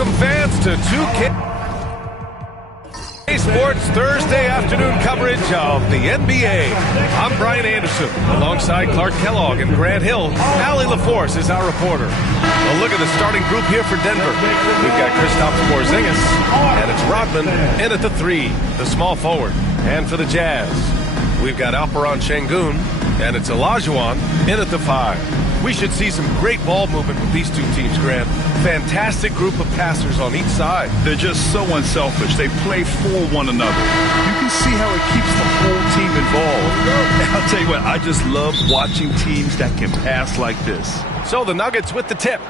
Welcome fans to 2K Sports Thursday afternoon coverage of the NBA. I'm Brian Anderson, alongside Clark Kellogg and Grant Hill. Allie LaForce is our reporter. Well, look at the starting group here for Denver. We've got Kristaps Porzingis, and it's Rodman in at the 3, the small forward. And for the Jazz, we've got Alperen Şengün, and it's Olajuwon in at the 5. We should see some great ball movement with these two teams, Grant. Fantastic group of passers on each side. They're just so unselfish. They play for one another. You can see how it keeps the whole team involved. I'll tell you what, I just love watching teams that can pass like this. So the Nuggets with the tip.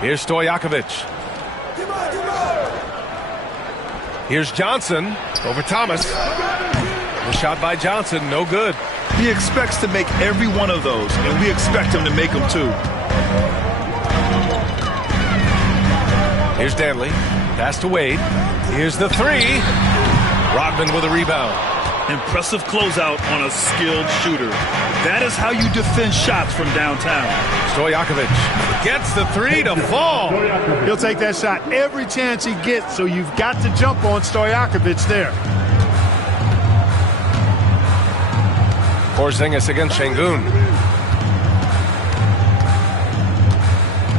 Here's Stojakovic. Here's Johnson over Thomas. The shot by Johnson, no good. He expects to make every one of those, and we expect him to make them too. Here's Danley. Pass to Wade. Here's the 3. Rodman with a rebound. Impressive closeout on a skilled shooter. That is how you defend shots from downtown. Stojakovic gets the 3 to fall. He'll take that shot every chance he gets, so you've got to jump on Stojakovic there. Porzingis against Şengün.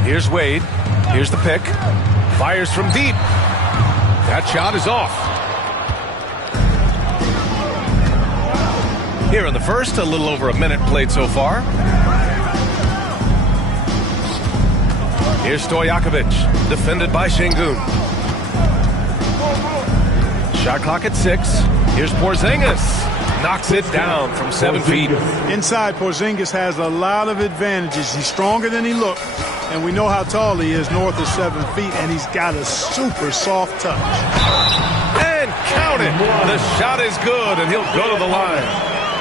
Here's Wade. Here's the pick. Fires from deep. That shot is off. Here in the first, a little over a minute played so far. Here's Stojakovic, defended by Şengün. Shot clock at 6. Here's Porzingis. Knocks it down from 7 feet. Inside, Porzingis has a lot of advantages. He's stronger than he looks, and we know how tall he is, north of 7 feet, and he's got a super soft touch. And count it. The shot is good, and he'll go to the line.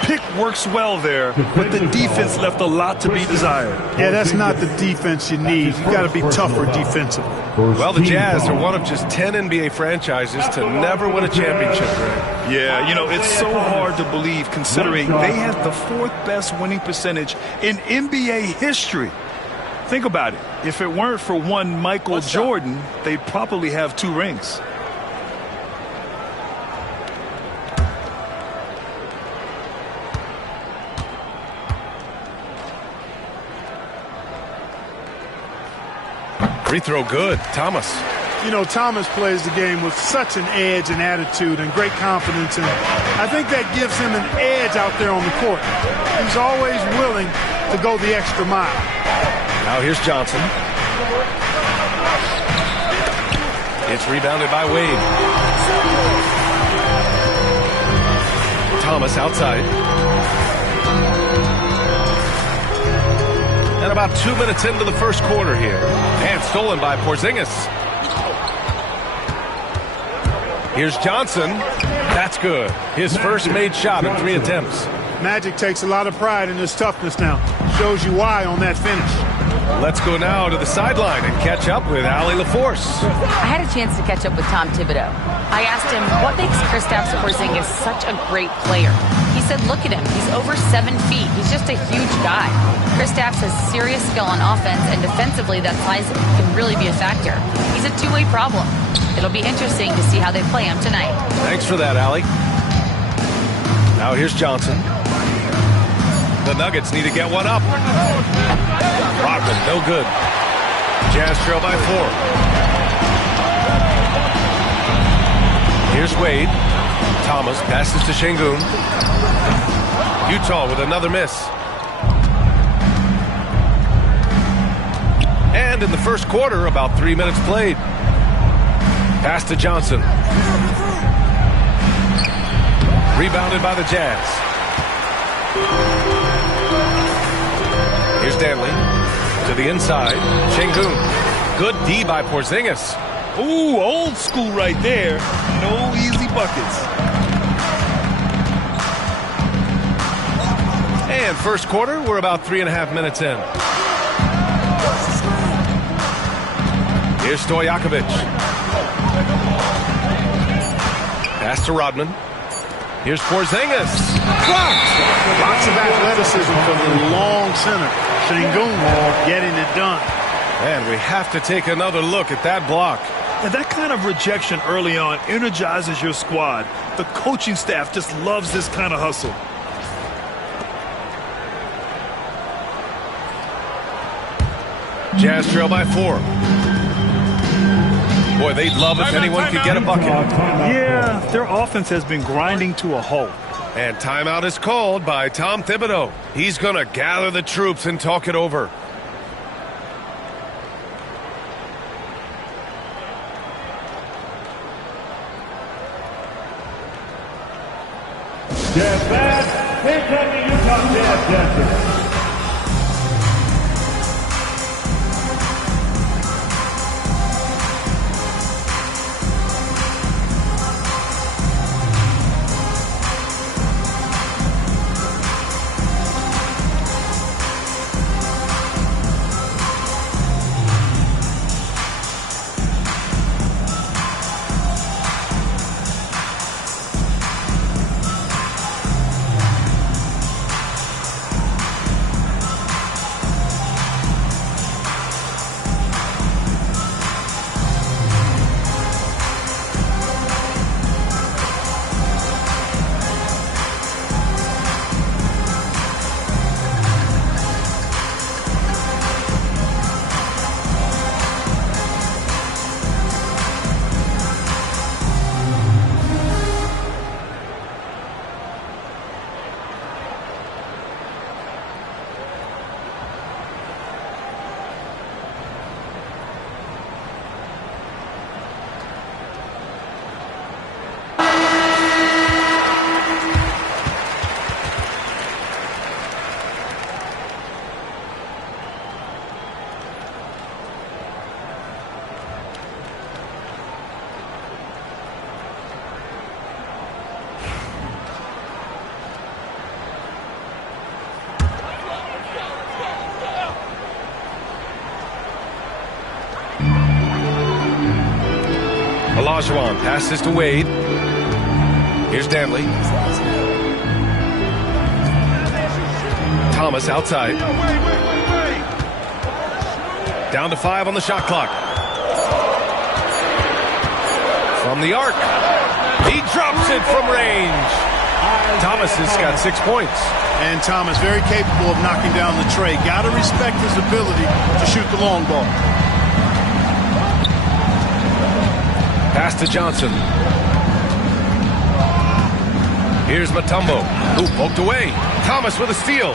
Pick works well there, but the defense left a lot to be desired. Yeah, that's not the defense you need. You got to be tougher defensively. Well, the Jazz are one of just 10 NBA franchises to never win a championship. Yeah, you know, it's so hard to believe considering they had the 4th best winning percentage in NBA history. Think about it. If it weren't for one Michael Jordan, they'd probably have 2 rings. Free throw good. Thomas. You know, Thomas plays the game with such an edge and attitude and great confidence, and I think that gives him an edge out there on the court. He's always willing to go the extra mile. Now here's Johnson. It's rebounded by Wade. Thomas outside. And about 2 minutes into the first quarter here. And stolen by Porzingis. Here's Johnson. That's good. His first made shot in 3 attempts. Magic takes a lot of pride in his toughness now. Shows you why on that finish. Let's go now to the sideline and catch up with Allie LaForce. I had a chance to catch up with Tom Thibodeau. I asked him, what makes Kristaps Porzingis such a great player? He said, look at him. He's over 7 feet. He's just a huge guy. Kristaps has serious skill on offense, and defensively, that size can really be a factor. He's a two-way problem. It'll be interesting to see how they play him tonight. Thanks for that, Allie. Now here's Johnson. The Nuggets need to get one up. Rodman, no good. Jazz trail by 4. Here's Wade. Thomas passes to Şengün. Utah with another miss. And in the first quarter, about 3 minutes played. Pass to Johnson. Rebounded by the Jazz. Here's Danley. To the inside. Şengün. Good D by Porzingis. Ooh, old school right there. No easy buckets. And first quarter, we're about 3.5 minutes in. Here's Stojakovic. Pass to Rodman. Here's Porzingis. Blocked. Lots of athleticism from the long center. Şengün getting it done. And we have to take another look at that block. And that kind of rejection early on energizes your squad. The coaching staff just loves this kind of hustle. Jazz trail by 4. Boy, they'd love if anyone could get a bucket. Yeah, their offense has been grinding to a halt. And timeout is called by Tom Thibodeau. He's going to gather the troops and talk it over. Jazz Bass, here come the Utah Jazz Dancers. Olajuwon passes to Wade. Here's Danley. Thomas outside. Down to 5 on the shot clock. From the arc. He drops it from range. Thomas has got 6 points. And Thomas very capable of knocking down the tray. Got to respect his ability to shoot the long ball. Pass to Johnson. Here's Mutombo, who poked away. Thomas with a steal.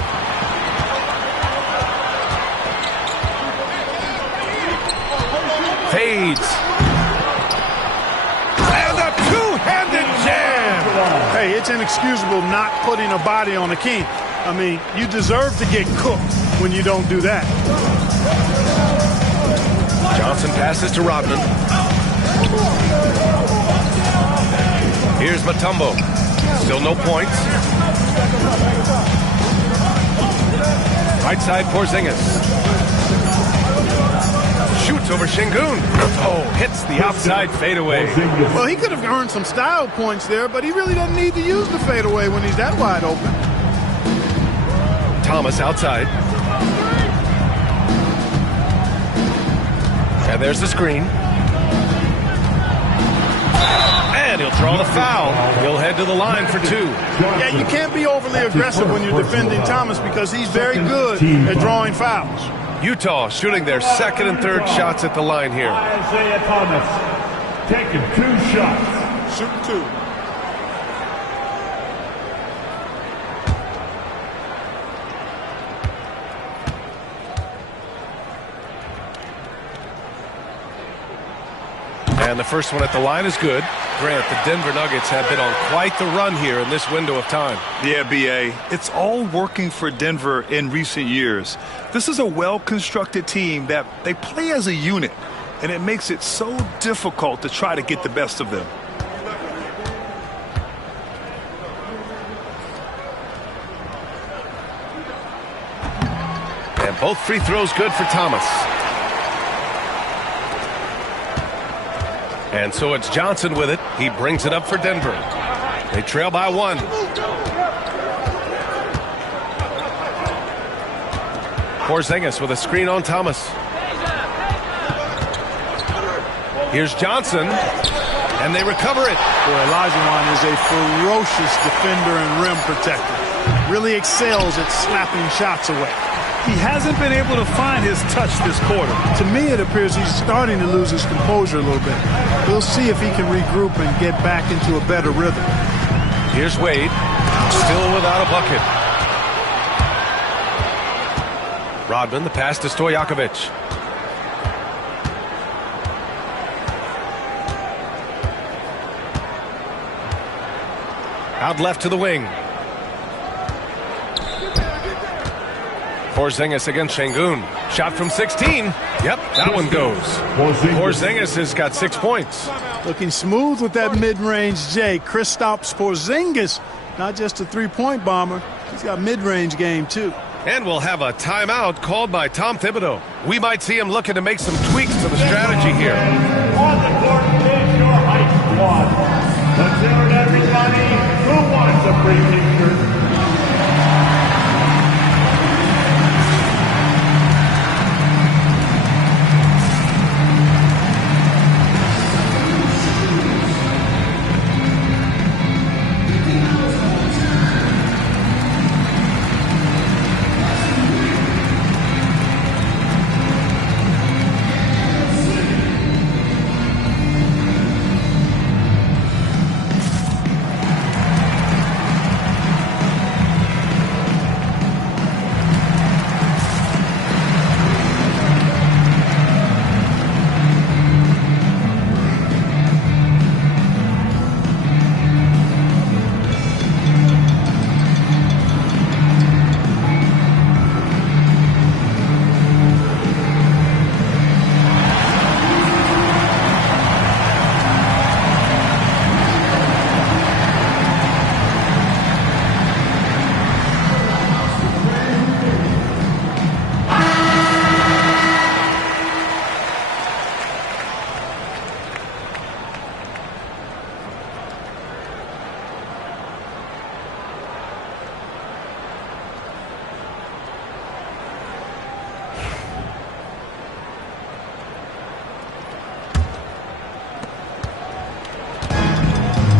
Fades. And a two-handed jam. Hey, it's inexcusable not putting a body on a king. I mean, you deserve to get cooked when you don't do that. Johnson passes to Rodman. Here's Mutombo. Still no points. Right side, Porzingis. Shoots over Şengün. Oh, hits the outside fadeaway. Well, he could have earned some style points there, but he really doesn't need to use the fadeaway when he's that wide open. Thomas outside. And there's the screen. And he'll draw the foul. He'll head to the line for 2. Yeah, you can't be overly aggressive when you're defending Thomas because he's very good at drawing fouls. Utah shooting their second and third shots at the line here. Isaiah Thomas taking 2 shots. Shooting 2. And the first one at the line is good. Grant, the Denver Nuggets have been on quite the run here in this window of time. Yeah, B.A., it's all working for Denver in recent years. This is a well-constructed team that they play as a unit, and it makes it so difficult to try to get the best of them. And both free throws good for Thomas. And so it's Johnson with it. He brings it up for Denver. They trail by 1. Porzingis with a screen on Thomas. Here's Johnson, and they recover it. Boy, Olajuwon is a ferocious defender and rim protector. Really excels at slapping shots away. He hasn't been able to find his touch this quarter. To me, it appears he's starting to lose his composure a little bit. We'll see if he can regroup and get back into a better rhythm. Here's Wade, still without a bucket. Rodman, the pass to Stojakovic. Out left to the wing. Porzingis against Şengün. Shot from 16. Yep, that one goes. Porzingis has got 6 points. Looking smooth with that mid-range J. Kristaps Porzingis, not just a three-point bomber. He's got mid-range game, too. And we'll have a timeout called by Tom Thibodeau. We might see him looking to make some tweaks to the strategy here. On the court is your height squad. Consider everybody who wants a free t-shirt.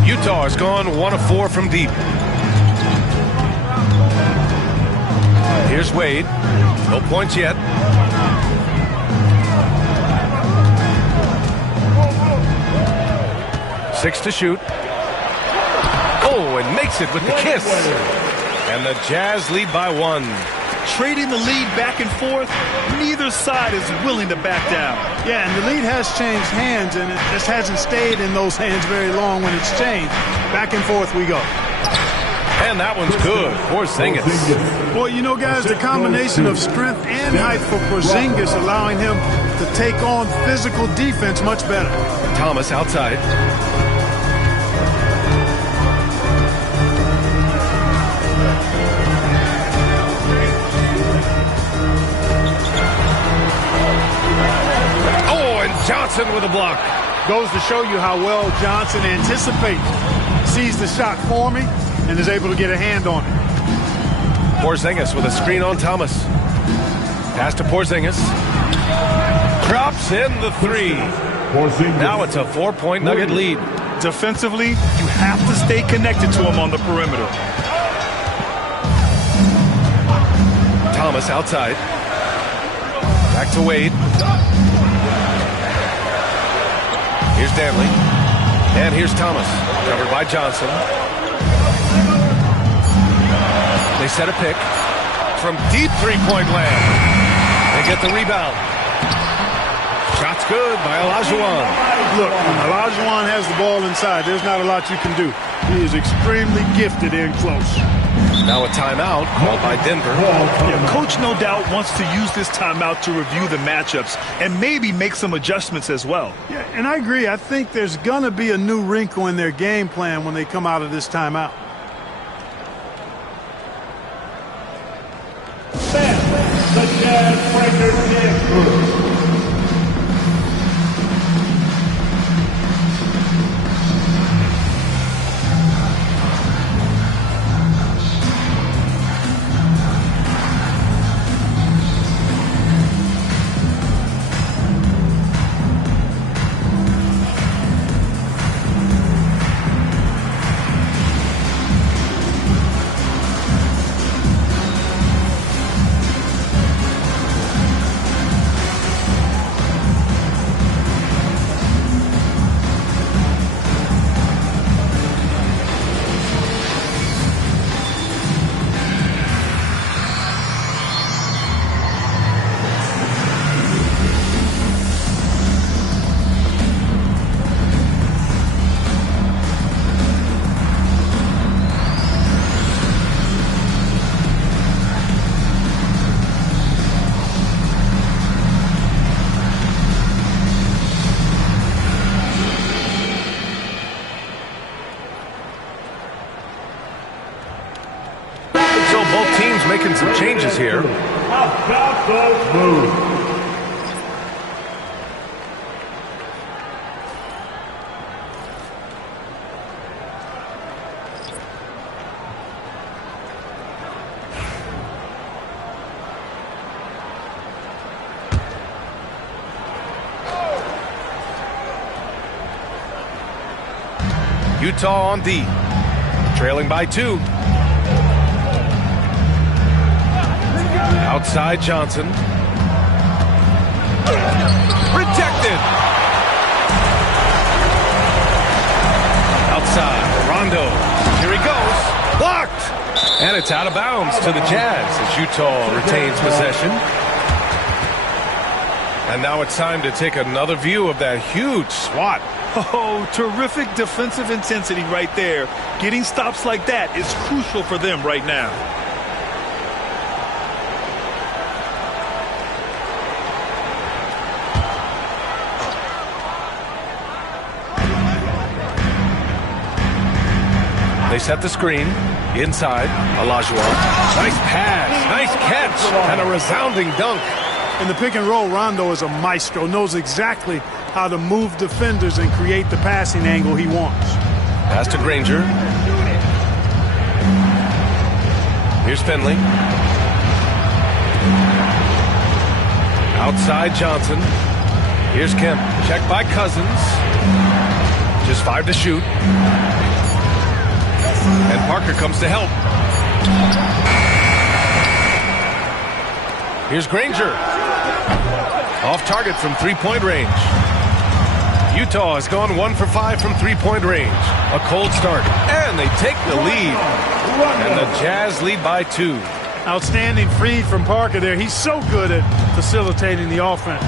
Utah has gone 1 of 4 from deep. Here's Wade. No points yet. Six to shoot. Oh, and makes it with the kiss. And the Jazz lead by 1. Trading the lead back and forth, neither side is willing to back down. Yeah, and the lead has changed hands, and it just hasn't stayed in those hands very long when it's changed. Back and forth we go. And that one's good. Porzingis. Boy, you know, guys, the combination of strength and height for Porzingis allowing him to take on physical defense much better. Thomas outside. Johnson with a block. Goes to show you how well Johnson anticipates. Sees the shot forming and is able to get a hand on it. Porzingis with a screen on Thomas. Pass to Porzingis. Drops in the 3. Now it's a 4-point Nugget lead. Defensively, you have to stay connected to him on the perimeter. Thomas outside. Back to Wade. Here's Danley. And here's Thomas. Covered by Johnson. They set a pick. From deep three-point land. They get the rebound. Shot's good by Olajuwon. Look, when Olajuwon has the ball inside, there's not a lot you can do. He is extremely gifted in close. Now a timeout called by Denver. Yeah, Coach no doubt wants to use this timeout to review the matchups and maybe make some adjustments as well. Yeah, and I agree. I think there's going to be a new wrinkle in their game plan when they come out of this timeout. The Jazz Breakers dance group. hustle move. Utah on D, trailing by 2. Outside Johnson. Rejected. Outside Rondo. Here he goes. Blocked. And it's out of bounds to the Jazz as Utah retains possession. And now it's time to take another view of that huge swat. Oh, terrific defensive intensity right there. Getting stops like that is crucial for them right now. They set the screen. Inside, Olajuwon. Nice pass, nice catch, and a resounding dunk. In the pick and roll, Rondo is a maestro, knows exactly how to move defenders and create the passing angle he wants. Pass to Granger. Here's Finley. Outside Johnson. Here's Kemp. Checked by Cousins. Just 5 to shoot. And Parker comes to help. Here's Granger. Off target from three-point range. Utah has gone 1 for 5 from three-point range. A cold start, and they take the lead. And the Jazz lead by 2. Outstanding feed from Parker there. He's so good at facilitating the offense.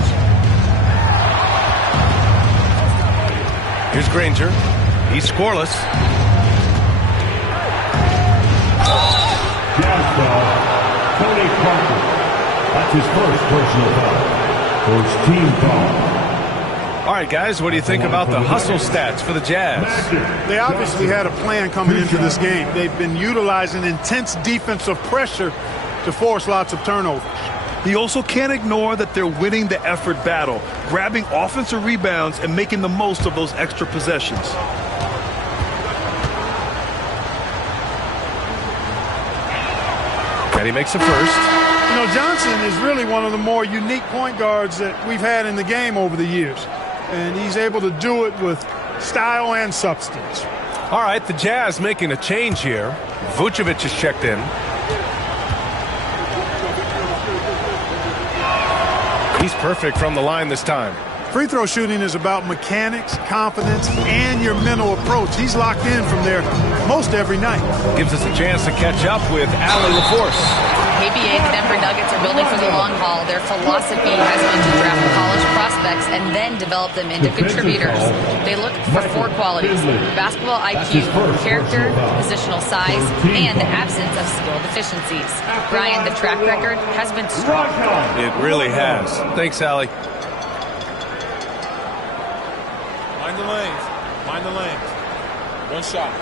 Here's Granger. He's scoreless. Jazz foul. Tony Parker. That's his first personal foul. First team foul. All right, guys, what do you think about the hustle stats for the Jazz? They obviously had a plan coming into this game. They've been utilizing intense defensive pressure to force lots of turnovers. He also can't ignore that they're winning the effort battle, grabbing offensive rebounds and making the most of those extra possessions. And he makes the first. You know, Johnson is really one of the more unique point guards that we've had in the game over the years. And he's able to do it with style and substance. All right, the Jazz making a change here. Vucevic is checked in. He's perfect from the line this time. Free throw shooting is about mechanics, confidence, and your mental approach. He's locked in from there most every night. Gives us a chance to catch up with Allie LaForce. KBA, the Denver Nuggets are building for the long haul. Their philosophy has been to draft college prospects and then develop them into contributors. They look for 4 qualities: basketball IQ, character, positional size, and the absence of skill deficiencies. Brian, the track record has been strong. It really has. Thanks, Allie. Mind the lanes. Mind the lanes. One shot.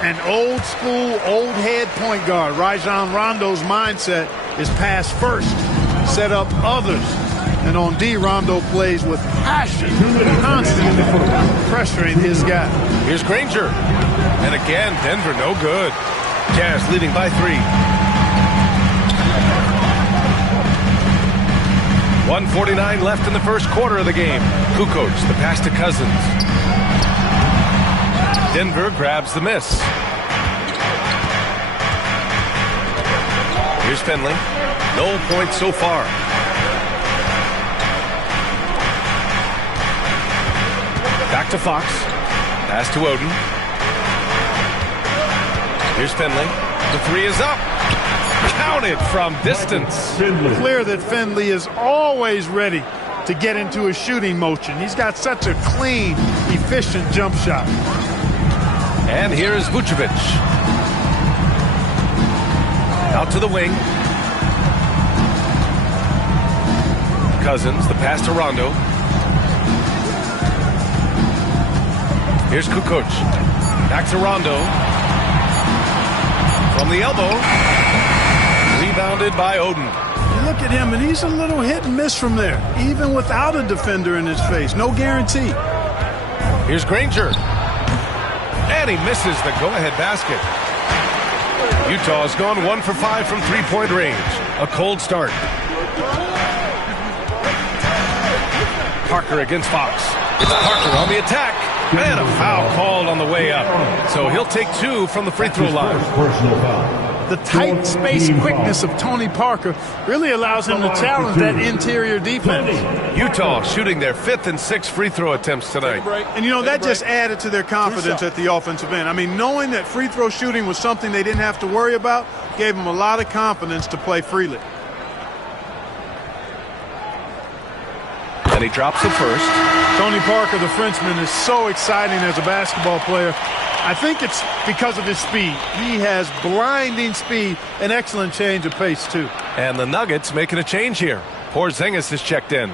An old school, old head point guard. Rajon Rondo's mindset is pass first, set up others. And on D, Rondo plays with passion, constantly pressuring his guy. Here's Granger. And again, Denver no good. Jazz leading by 3. 1:49 left in the first quarter of the game. Kukoc, the pass to Cousins. Denver grabs the miss. Here's Finley. No points so far. Back to Fox. Pass to Oden. Here's Finley. The 3 is up. Counted from distance. Clear that Finley is always ready to get into a shooting motion. He's got such a clean, efficient jump shot. And here is Vucevic. Out to the wing. Cousins, the pass to Rondo. Here's Kukoc. Back to Rondo. From the elbow. Rebounded by Oden. You look at him, and he's a little hit and miss from there, even without a defender in his face. No guarantee. Here's Granger. And he misses the go-ahead basket. Utah's gone 1 for 5 from three-point range. A cold start. Parker against Fox. It's Parker on the attack. And a foul called on the way up. So he'll take 2 from the free throw line. The tight space quickness of Tony Parker really allows him to challenge that interior defense. Utah shooting their 5th and 6th free throw attempts tonight. And, you know, that just added to their confidence at the offensive end. I mean, knowing that free throw shooting was something they didn't have to worry about gave them a lot of confidence to play freely. And he drops the first. Tony Parker, the Frenchman, is so exciting as a basketball player. I think it's because of his speed. He has blinding speed and excellent change of pace, too. And the Nuggets making a change here. Porzingis is checked in.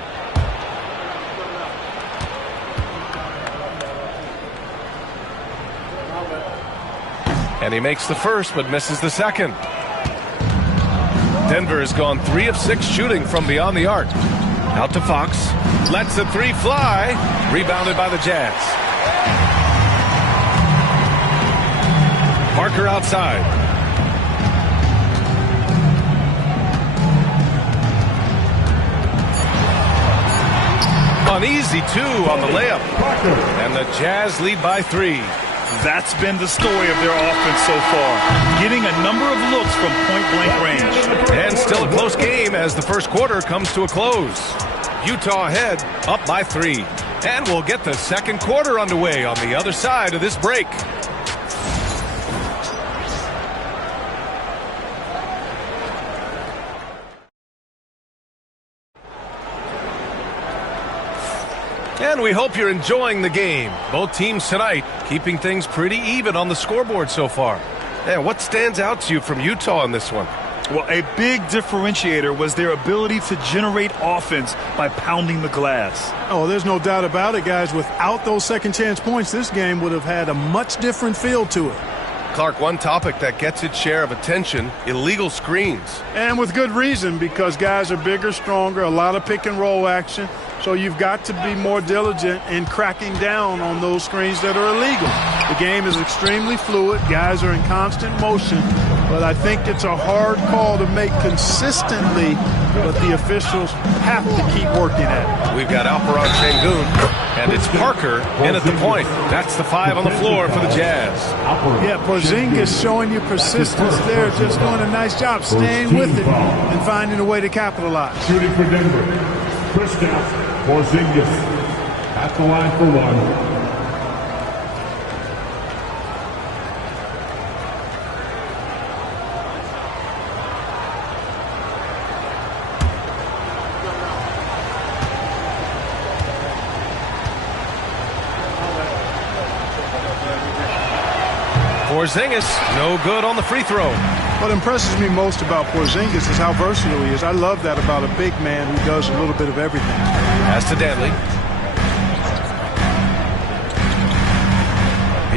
And he makes the first, but misses the second. Denver has gone 3 of 6 shooting from beyond the arc. Out to Fox. Lets the 3 fly. Rebounded by the Jazz. Parker outside. Uneasy 2 on the layup. And the Jazz lead by 3. That's been the story of their offense so far. Getting a number of looks from point-blank range. And still a close game as the first quarter comes to a close. Utah ahead, up by 3. And we'll get the second quarter underway on the other side of this break. And we hope you're enjoying the game. Both teams tonight keeping things pretty even on the scoreboard so far. And what stands out to you from Utah in this one? Well, a big differentiator was their ability to generate offense by pounding the glass. Oh, there's no doubt about it, guys. Without those second chance points, this game would have had a much different feel to it. Clark, one topic that gets its share of attention, illegal screens. And with good reason, because guys are bigger, stronger, a lot of pick and roll action. So you've got to be more diligent in cracking down on those screens that are illegal. The game is extremely fluid. Guys are in constant motion. But I think it's a hard call to make consistently, but the officials have to keep working at it. We've got Alperon Şengün, and it's Parker in at the point. That's the 5 on the floor for the Jazz. Yeah, Porzingis showing you persistence there, just doing a nice job staying with it and finding a way to capitalize. Shooting for Denver, Kristaps Porzingis at the line for 1. Porzingis, no good on the free throw. What impresses me most about Porzingis is how versatile he is. I love that about a big man who does a little bit of everything. Pass to Danley.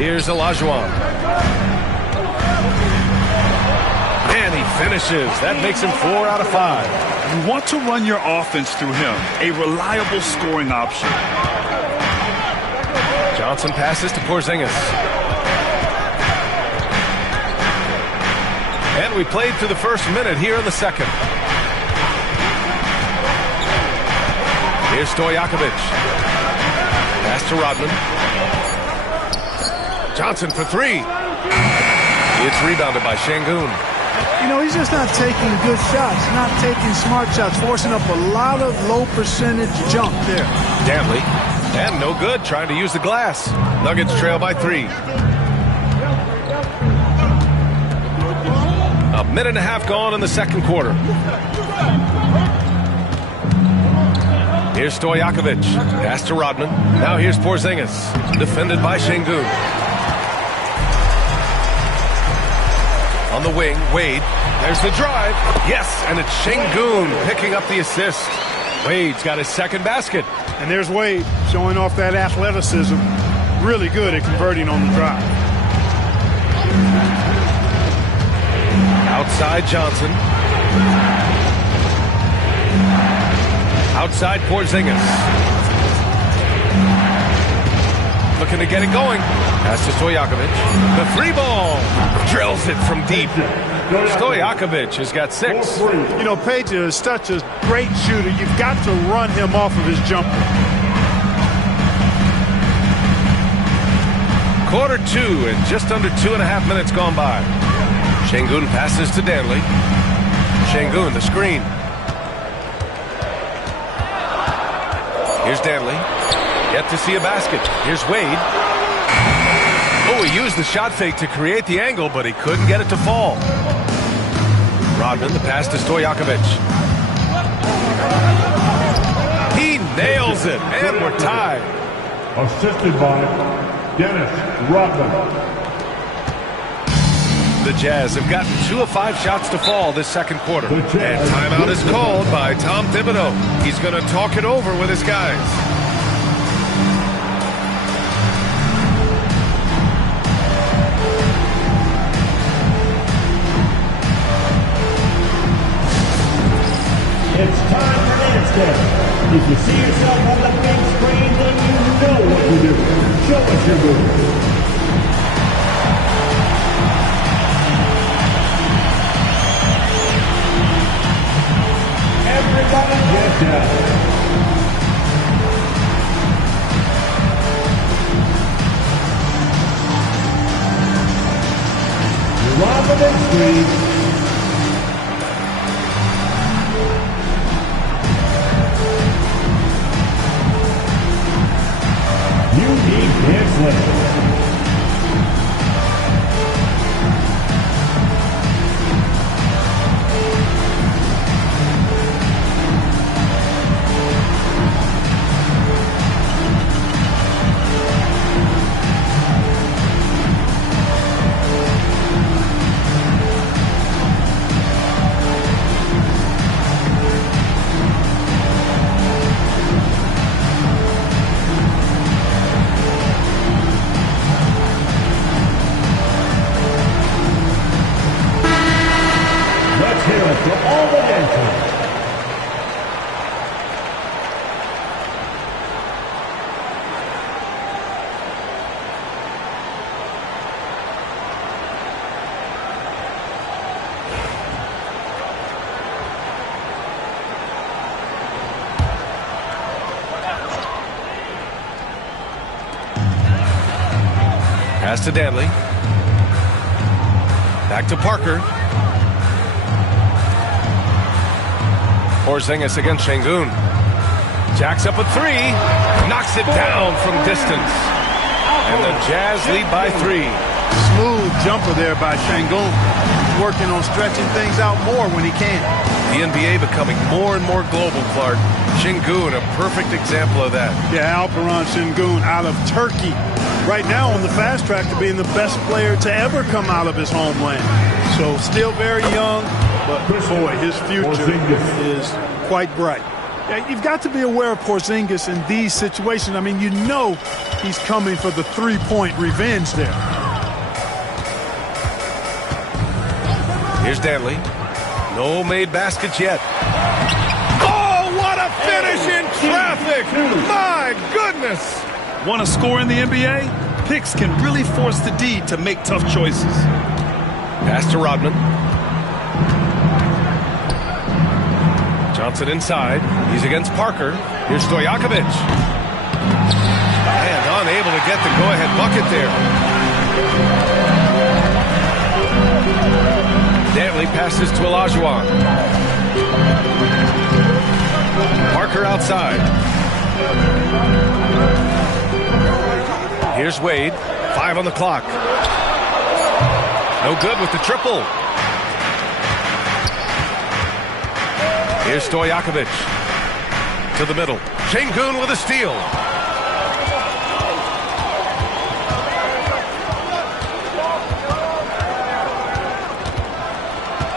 Here's Olajuwon. And he finishes. That makes him 4 out of 5. You want to run your offense through him, a reliable scoring option. Johnson passes to Porzingis. And we played through the first minute here in the second. Here's Stojakovic. Pass to Rodman. Johnson for 3. It's rebounded by Şengün. You know, he's just not taking good shots, not taking smart shots, forcing up a lot of low percentage jump there. Danley. And no good, trying to use the glass. Nuggets trail by 3. A minute and a half gone in the second quarter. Here's Stojakovic. Pass to Rodman. Now here's Porzingis. Defended by Şengün. On the wing, Wade. There's the drive. Yes, and it's Şengün picking up the assist. Wade's got his second basket. And there's Wade showing off that athleticism. really good at converting on the drive. Outside Johnson. Outside Porzingis. Looking to get it going. Pass to Stojakovic. The three ball. Drills it from deep. Stojakovic has got 6. You know, Page is such a great shooter. You've got to run him off of his jumper. Quarter 2 and just under 2.5 minutes gone by. Şengün passes to Danley. Şengün, the screen. Here's Danley. Yet to see a basket. Here's Wade. Oh, he used the shot fake to create the angle, but he couldn't get it to fall. Rodman, the pass to Stojakovic. He nails it, and we're tied. Assisted by Dennis Rodman. The Jazz have gotten 2 of 5 shots to fall this second quarter. And timeout is called by Tom Thibodeau. He's going to talk it over with his guys. It's time for dance step. If you see yourself on the big screen, then you know what to do. Show us your move. Everybody get down. You're on the big screen. You need dance lessons. Pass to Danley. Back to Parker. Porzingis against Şengün. Jacks up a 3. Knocks it down from distance. And the Jazz lead by 3. Smooth jumper there by Şengün. Working on stretching things out more when he can. The NBA becoming more and more global, Clark. Şengün, a perfect example of that. Yeah, Alperen Şengün out of Turkey. Right now on the fast track to being the best player to ever come out of his homeland. So still very young, but boy, his future is quite bright. Yeah, you've got to be aware of Porzingis in these situations. I mean, you know he's coming for the three-point revenge there. Here's Danley. No made baskets yet. Oh, what a finish in traffic! My goodness! Want to score in the NBA? Picks can really force the D to make tough choices. Pass to Rodman. Johnson inside. He's against Parker. Here's Stojakovic. And unable to get the go-ahead bucket there. Danley passes to Olajuwon. Parker outside. Here's Wade. 5 on the clock. No good with the triple. Here's Stojakovic. To the middle. Şengün with a steal.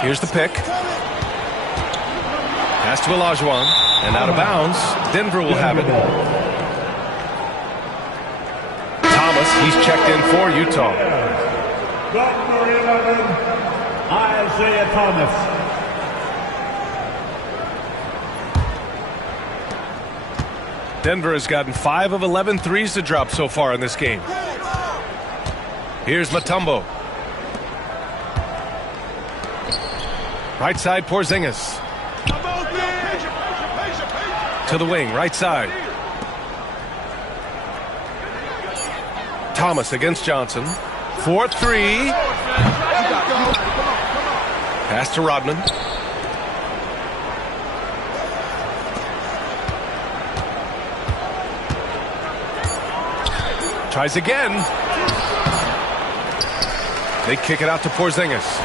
Here's the pick. Pass to Olajuwon. And out of bounds. Denver will have it. He's checked in for Utah. Number 11, Isaiah Thomas. Denver has gotten 5 of 11 threes to drop so far in this game. Here's Mutombo. Right side, Porzingis. To the wing, right side. Thomas against Johnson. 4-3. Pass to Rodman. Tries again. They kick it out to Porzingis.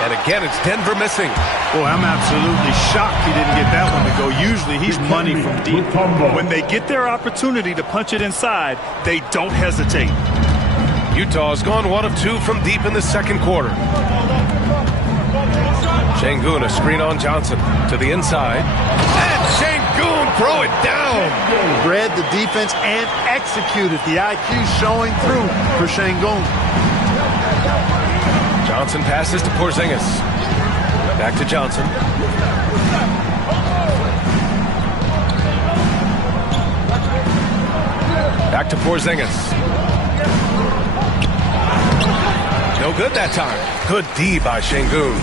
And again, it's Denver missing. Boy, I'm absolutely shocked he didn't get that one to go. Usually, he's money from deep. When they get their opportunity to punch it inside, they don't hesitate. Utah's gone 1 of 2 from deep in the second quarter. Şengün, a screen on Johnson to the inside. And Şengün throw it down. Read the defense and executed. The IQ showing through for Şengün. Johnson passes to Porzingis. Back to Johnson. Back to Porzingis. No good that time. Good D by Şengün.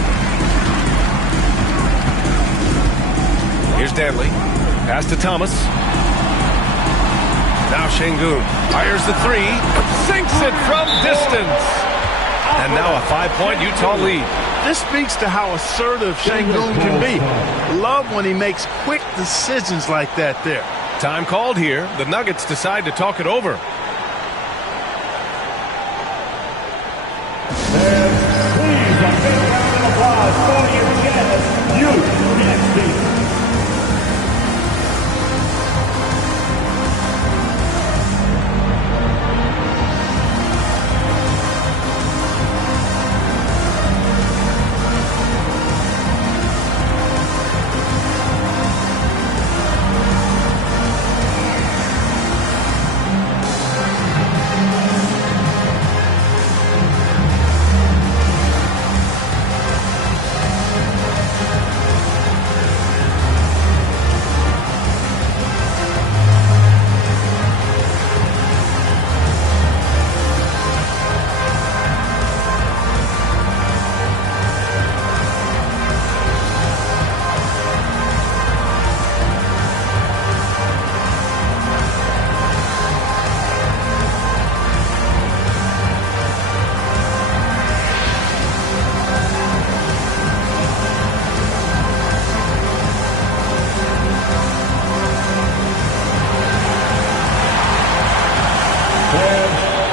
Here's Danley. Pass to Thomas. Now Şengün fires the 3. Sinks it from distance. And now a 5-point Utah lead. This speaks to how assertive Şengün can be. Love when he makes quick decisions like that there. Time called here. The Nuggets decide to talk it over.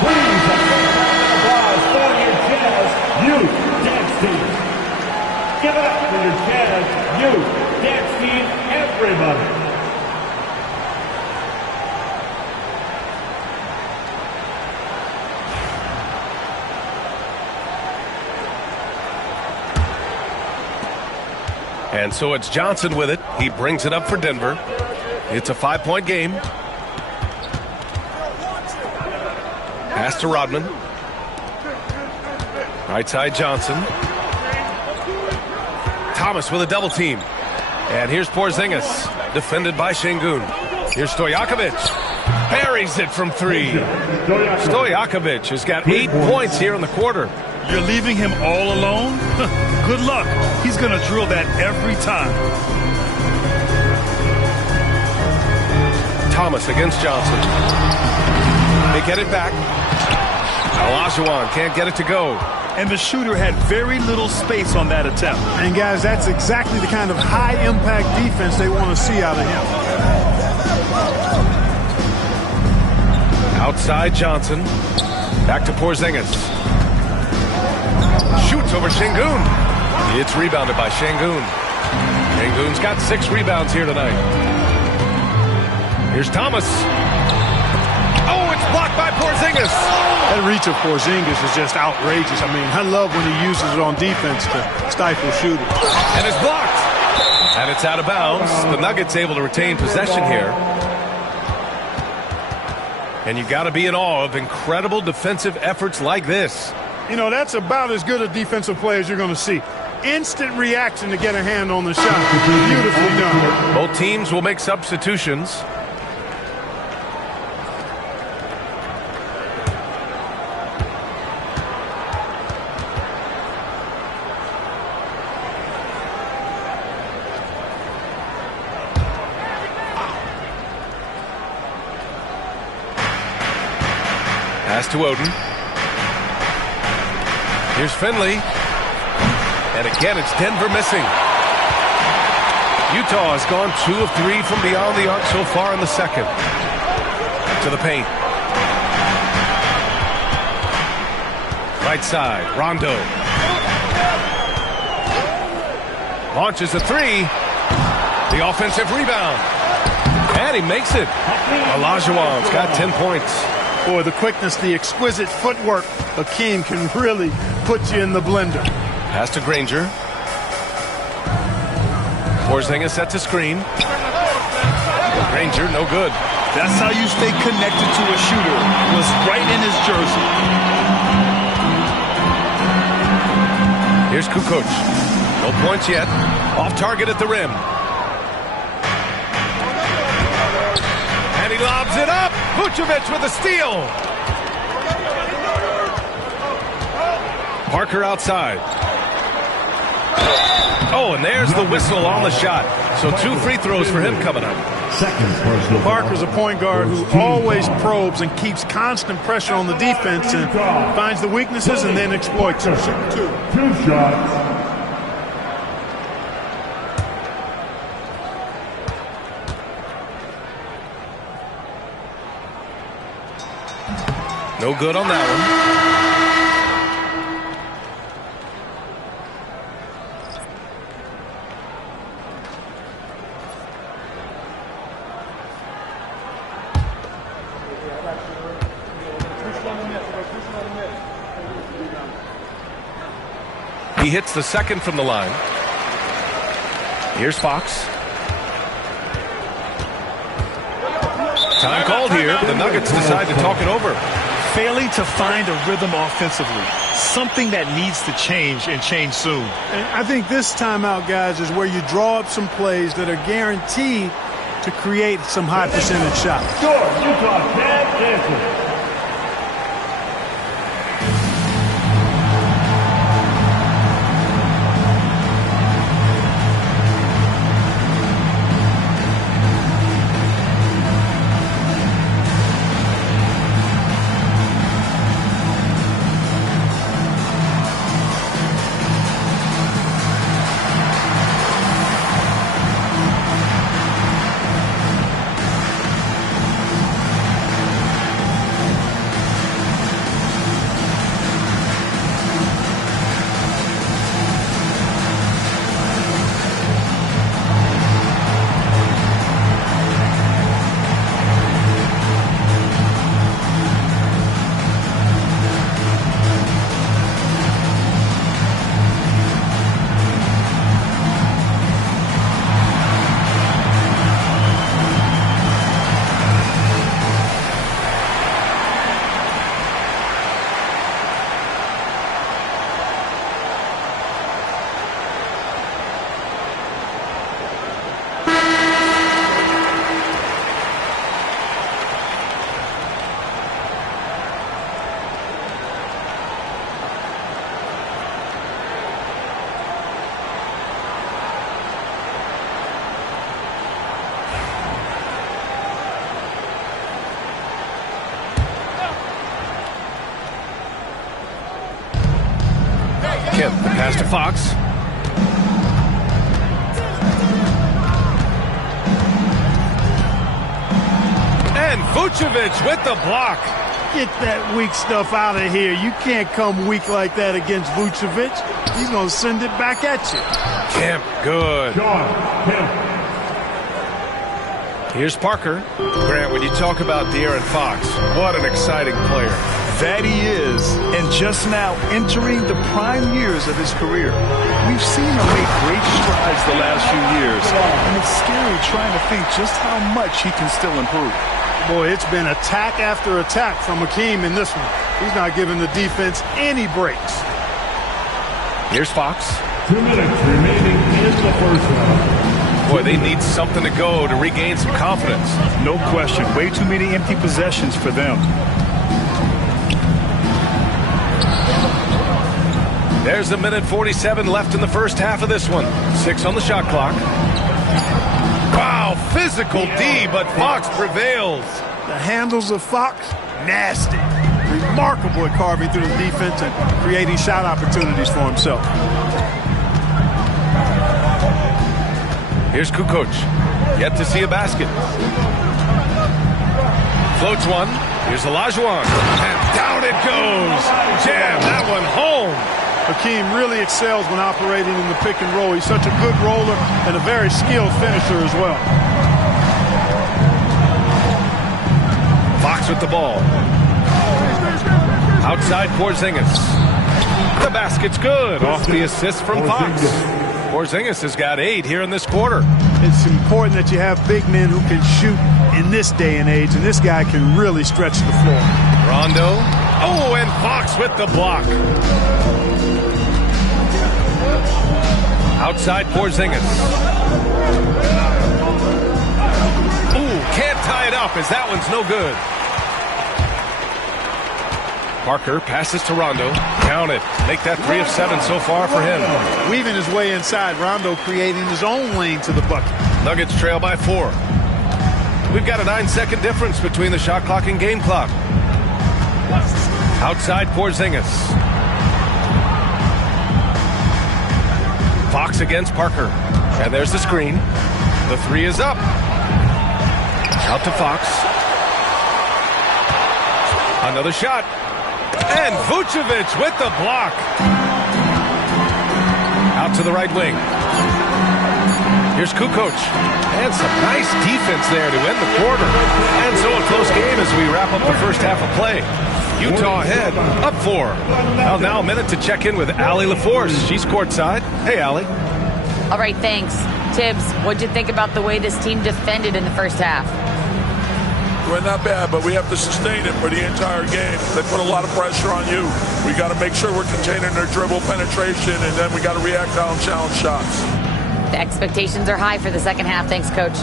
Please, a big round of applause for your Jazz Youth Dance Team. Give it up for your Jazz Youth Dance Team, everybody. And so it's Johnson with it. He brings it up for Denver. It's a 5-point game. Pass to Rodman. Right side Johnson. Thomas with a double team. And here's Porzingis, defended by Şengün. Here's Stojakovic. Buries it from 3. Stojakovic has got 8 points here in the quarter. You're leaving him all alone? Good luck. He's going to drill that every time. Thomas against Johnson. They get it back. Olajuwon can't get it to go. And the shooter had very little space on that attempt. And guys, that's exactly the kind of high-impact defense they want to see out of him. Outside Johnson. Back to Porzingis. Shoots over Şengün. It's rebounded by Şengün. Şengün's got 6 rebounds here tonight. Here's Thomas. Oh, it's blocked by Porzingis. That reach of Porzingis is just outrageous. I mean, I love when he uses it on defense to stifle shooters. And it's blocked. And it's out of bounds. The Nuggets able to retain possession here. And you got to be in awe of incredible defensive efforts like this. You know, that's about as good a defensive play as you're going to see. Instant reaction to get a hand on the shot. Beautifully done. Both teams will make substitutions. Pass to Oden. Here's Finley. And again, it's Denver missing. Utah has gone 2 of 3 from beyond the arc so far in the second. To the paint. Right side, Rondo. Launches a 3. The offensive rebound. And he makes it. Olajuwon's got 10 points. Boy, the quickness, the exquisite footwork, Hakeem can really put you in the blender. Pass to Granger. Porzingis sets a screen. Granger, no good. That's how you stay connected to a shooter. Was right in his jersey. Here's Kukoc. No points yet. Off target at the rim. And he lobs it up. Vucevic with a steal. Parker outside. Oh, and there's the whistle on the shot. So 2 free throws for him coming up. Parker's a point guard who always probes and keeps constant pressure on the defense and finds the weaknesses and then exploits them. 2 shots. No good on that one. He hits the second from the line. Here's Fox. Time called here. The Nuggets decide to talk it over. Failing to find a rhythm offensively. Something that needs to change and change soon. And I think this timeout, guys, is where you draw up some plays that are guaranteed to create some high percentage shots. Utah can't answer. Kemp, the pass to Fox. And Vucevic with the block. Get that weak stuff out of here. You can't come weak like that against Vucevic. He's going to send it back at you. Kemp, good. Kemp. Here's Parker. Grant, when you talk about De'Aaron Fox, what an exciting player. That he is, and just now entering the prime years of his career. We've seen him make great strides the last few years, and it's scary trying to think just how much he can still improve. Boy, it's been attack after attack from Hakeem in this one. He's not giving the defense any breaks. Here's Fox. 2 minutes remaining in the first round. Boy, they need something to go to regain some confidence. No question. Way too many empty possessions for them. There's a minute 47 left in the first half of this one. 6 on the shot clock. Wow, physical D, but Fox prevails. The handles of Fox, nasty. Remarkable at carving through the defense and creating shot opportunities for himself. Here's Kukoc. Yet to see a basket. Floats one. Here's Olajuwon. And down it goes. Jam that one home. Hakeem really excels when operating in the pick and roll. He's such a good roller and a very skilled finisher as well. Fox with the ball. Outside Porzingis. The basket's good. Off the assist from Fox. Porzingis has got 8 here in this quarter. It's important that you have big men who can shoot in this day and age, and this guy can really stretch the floor. Rondo. Oh, and Fox with the block. Outside Porzingis. Ooh, can't tie it up as that one's no good. Parker passes to Rondo. Count it. Make that 3 of 7 so far for him. Weaving his way inside, Rondo creating his own lane to the bucket. Nuggets trail by 4. We've got a 9-second difference between the shot clock and game clock. Outside Porzingis. Fox against Parker. And there's the screen. The 3 is up. Out to Fox. Another shot. And Vucevic with the block. Out to the right wing. Here's Kukoc. And some nice defense there to end the quarter. And so a close game as we wrap up the first half of play. Utah ahead, up 4. Well, now a minute to check in with Allie LaForce. She's courtside. Hey, Allie. All right, thanks. Tibbs, what'd you think about the way this team defended in the first half? We're not bad, but we have to sustain it for the entire game. They put a lot of pressure on you. We got to make sure we're containing their dribble penetration, and then we got to react on challenge shots. The expectations are high for the second half. Thanks, Coach.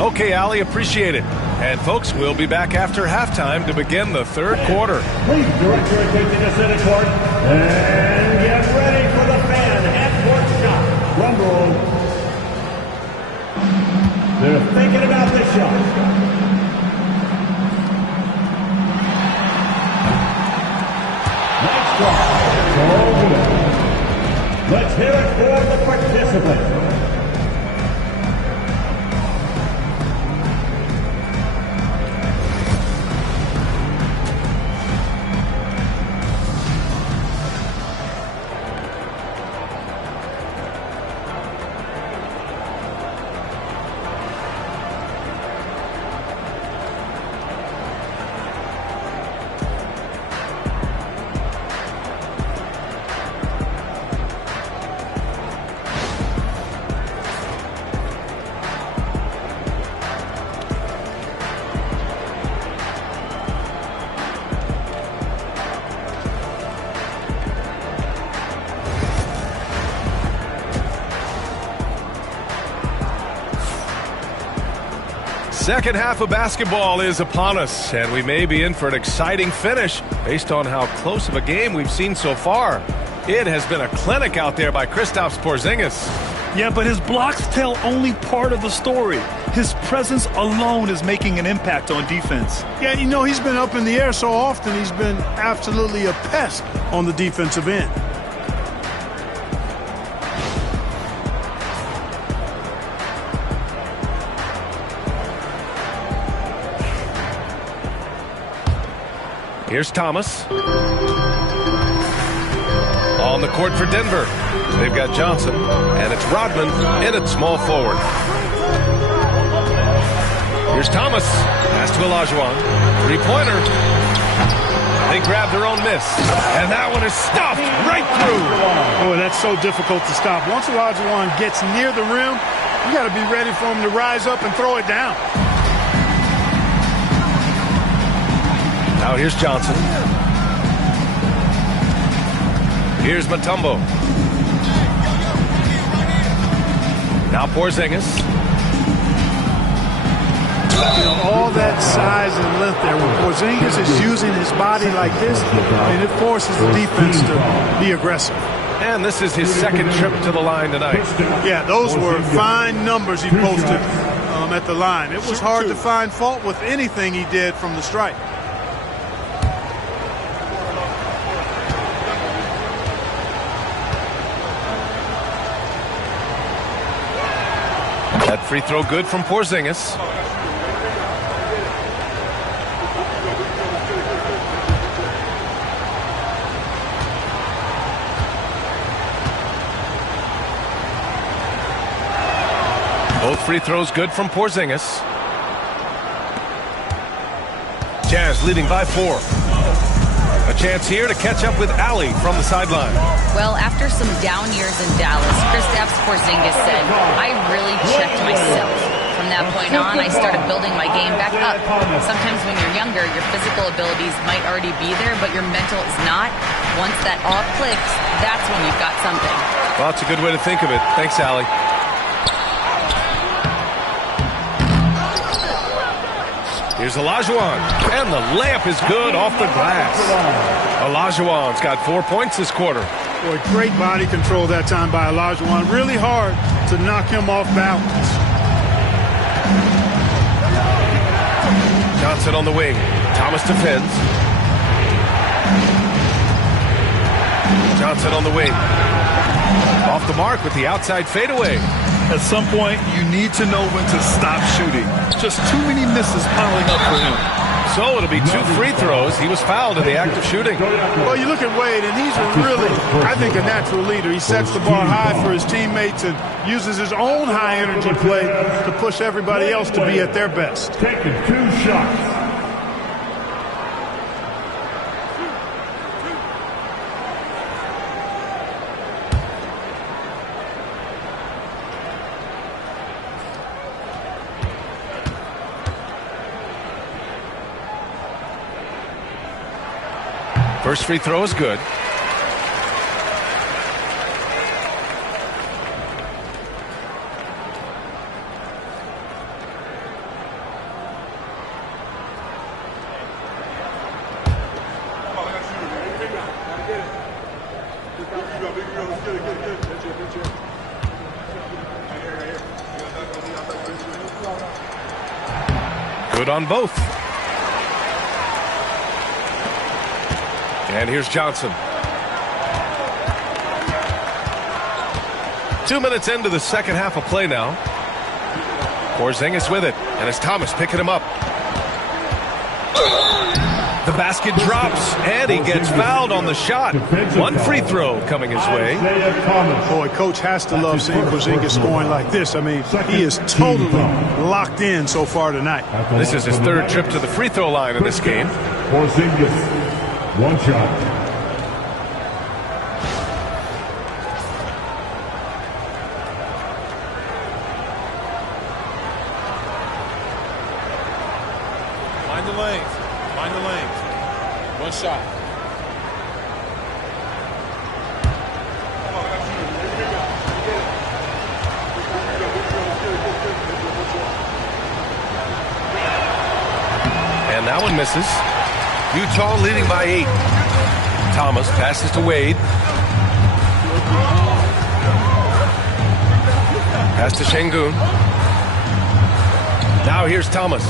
Okay, Allie, appreciate it. And, folks, we'll be back after halftime to begin the third quarter. Please direct your attention to center court and get ready for the fan half-court shot. Drum roll. They're thinking about the shot. Nice try. All good. Let's hear it for the participants. Second half of basketball is upon us, and we may be in for an exciting finish based on how close of a game we've seen so far. It has been a clinic out there by Kristaps Porzingis. Yeah, but his blocks tell only part of the story. His presence alone is making an impact on defense. Yeah, you know, he's been up in the air so often, he's been absolutely a pest on the defensive end. Here's Thomas. On the court for Denver. They've got Johnson, and it's Rodman in at small forward. Here's Thomas. Pass to Olajuwon. Three-pointer. They grab their own miss. And that one is stuffed right through. Boy, that's so difficult to stop. Once Olajuwon gets near the rim, you got to be ready for him to rise up and throw it down. Now here's Johnson. Here's Mutombo. Now Porzingis. You know, all that size and length there. When Porzingis is using his body like this, and it forces the defense to be aggressive. And this is his second trip to the line tonight. Yeah, those were fine numbers he posted at the line. It was hard to find fault with anything he did from the stripe. That free throw good from Porzingis. Both free throws good from Porzingis. Jazz leading by 4. A chance here to catch up with Ali from the sideline. Well, after some down years in Dallas, Kristaps Porzingis said, I really checked myself. From that point on, I started building my game back up. Sometimes when you're younger, your physical abilities might already be there, but your mental is not. Once that all clicks, that's when you've got something. Well, that's a good way to think of it. Thanks, Ali. Here's Olajuwon, and the layup is good off the glass. Olajuwon's got 4 points this quarter. Boy, great body control that time by Olajuwon. Really hard to knock him off balance. Johnson on the wing. Thomas defends. Johnson on the wing. Off the mark with the outside fadeaway. At some point, you need to know when to stop shooting. Just too many misses piling up for him. So it'll be 2 free throws. He was fouled in the act of shooting. Well, you look at Wade, and he's really, I think, a natural leader. He sets the bar high for his teammates and uses his own high-energy play to push everybody else to be at their best. Taking 2 shots. First free throw is good. Good on both. And here's Johnson. 2 minutes into the second half of play now. Porzingis with it, and it's Thomas picking him up. The basket drops, and he gets fouled on the shot. 1 free throw coming his way. Boy, coach has to love seeing Porzingis scoring like this. I mean, he is totally locked in so far tonight. This is his 3rd trip to the free throw line in this game. Porzingis. 1 shot. Find the lanes. Find the lanes. 1 shot. And that one misses. Utah leading by 8. Thomas passes to Wade. Pass to Şengün. Now here's Thomas.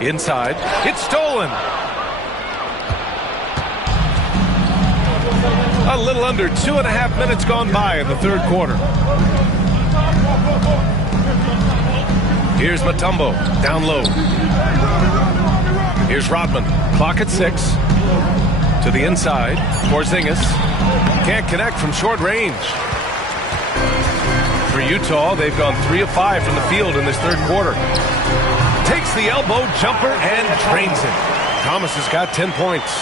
Inside. It's stolen. A little under 2.5 minutes gone by in the 3rd quarter. Here's Mutombo, down low. Here's Rodman, clock at 6. To the inside, Porzingis. Can't connect from short range. For Utah, they've gone 3 of 5 from the field in this 3rd quarter. Takes the elbow jumper and drains it. Thomas has got 10 points.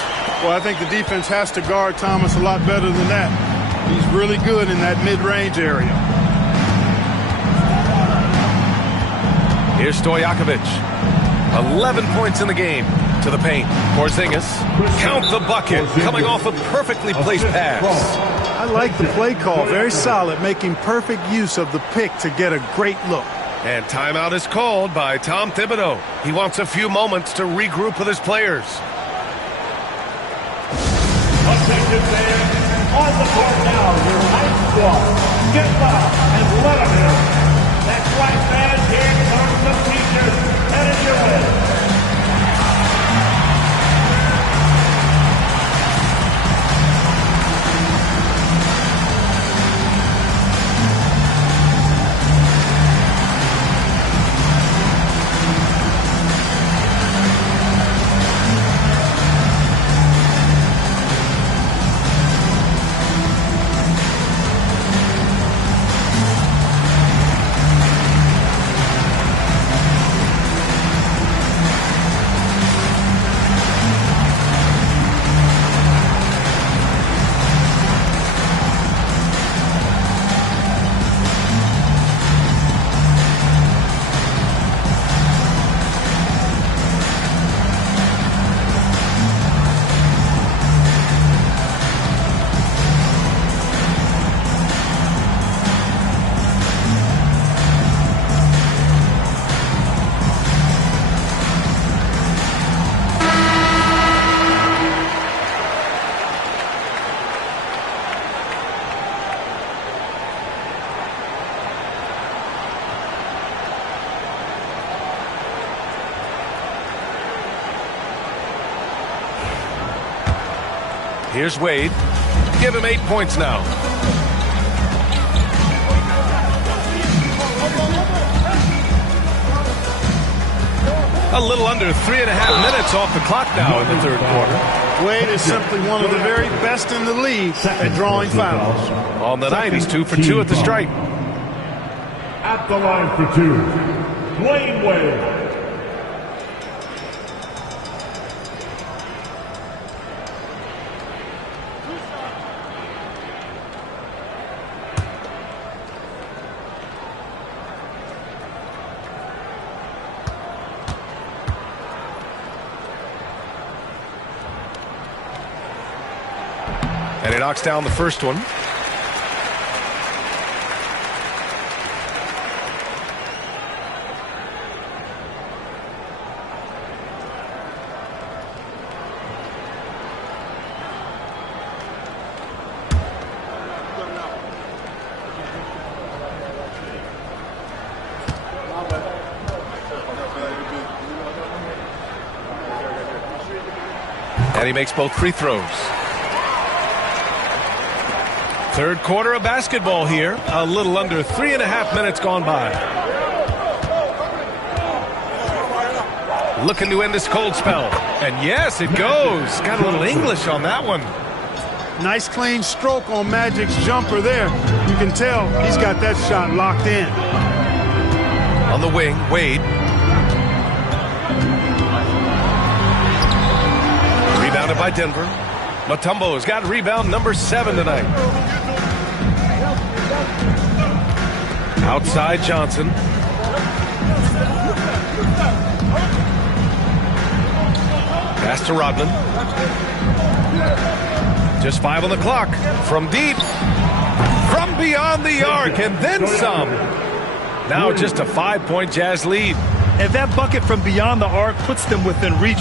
Well, I think the defense has to guard Thomas a lot better than that. He's really good in that mid-range area. Here's Stojakovic. 11 points in the game. To the paint. Porzingis. Count the bucket. Coming off a perfectly placed pass. I like the play call. Very solid. Making perfect use of the pick to get a great look. And timeout is called by Tom Thibodeau. He wants a few moments to regroup with his players. Attention fans, on the court now, your high squad. Get loud and let them hear it. That's right, fans. Here comes the teacher, headed your way. Here's Wade. Give him 8 points now. A little under 3.5 minutes off the clock now in the third quarter. Wade is simply one of the very best in the league at drawing fouls. On the night, he's 2 for 2 at the stripe. At the line for 2, Dwayne Wade. And he knocks down the first one. And he makes both free throws. Third quarter of basketball here. A little under 3.5 minutes gone by. Looking to end this cold spell. And yes, it goes. Got a little English on that one. Nice clean stroke on Magic's jumper there. You can tell he's got that shot locked in. On the wing, Wade. Rebounded by Denver. Mutombo's got rebound number 7 tonight. Outside Johnson. Pass to Rodman. Just 5 on the clock. From deep. From beyond the arc and then some. Now just a 5-point Jazz lead. And that bucket from beyond the arc puts them within reach.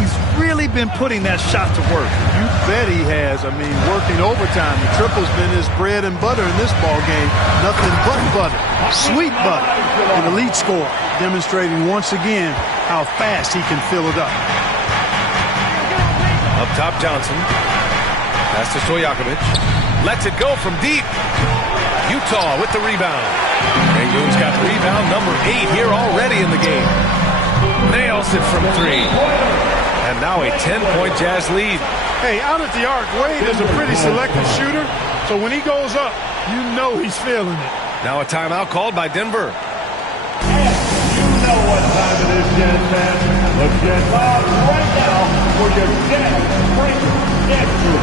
He's really been putting that shot to work. You bet he has. I mean, working overtime. The triple's been his bread and butter in this ball game. Nothing but butter. Sweet butter. An elite score, demonstrating once again how fast he can fill it up. Up top, Johnson. Pass to Stojakovic. Lets it go from deep. Utah with the rebound. And Young's got rebound number 8 here already in the game. Nails it from 3. And now a 10-point Jazz lead. Hey, out at the arc, Wade is a pretty selective shooter, so when he goes up, you know he's feeling it. Now a timeout called by Denver. And you know what time it is, Jazz fans. Let's get loud right now for your Jazz Spring Dance Crew.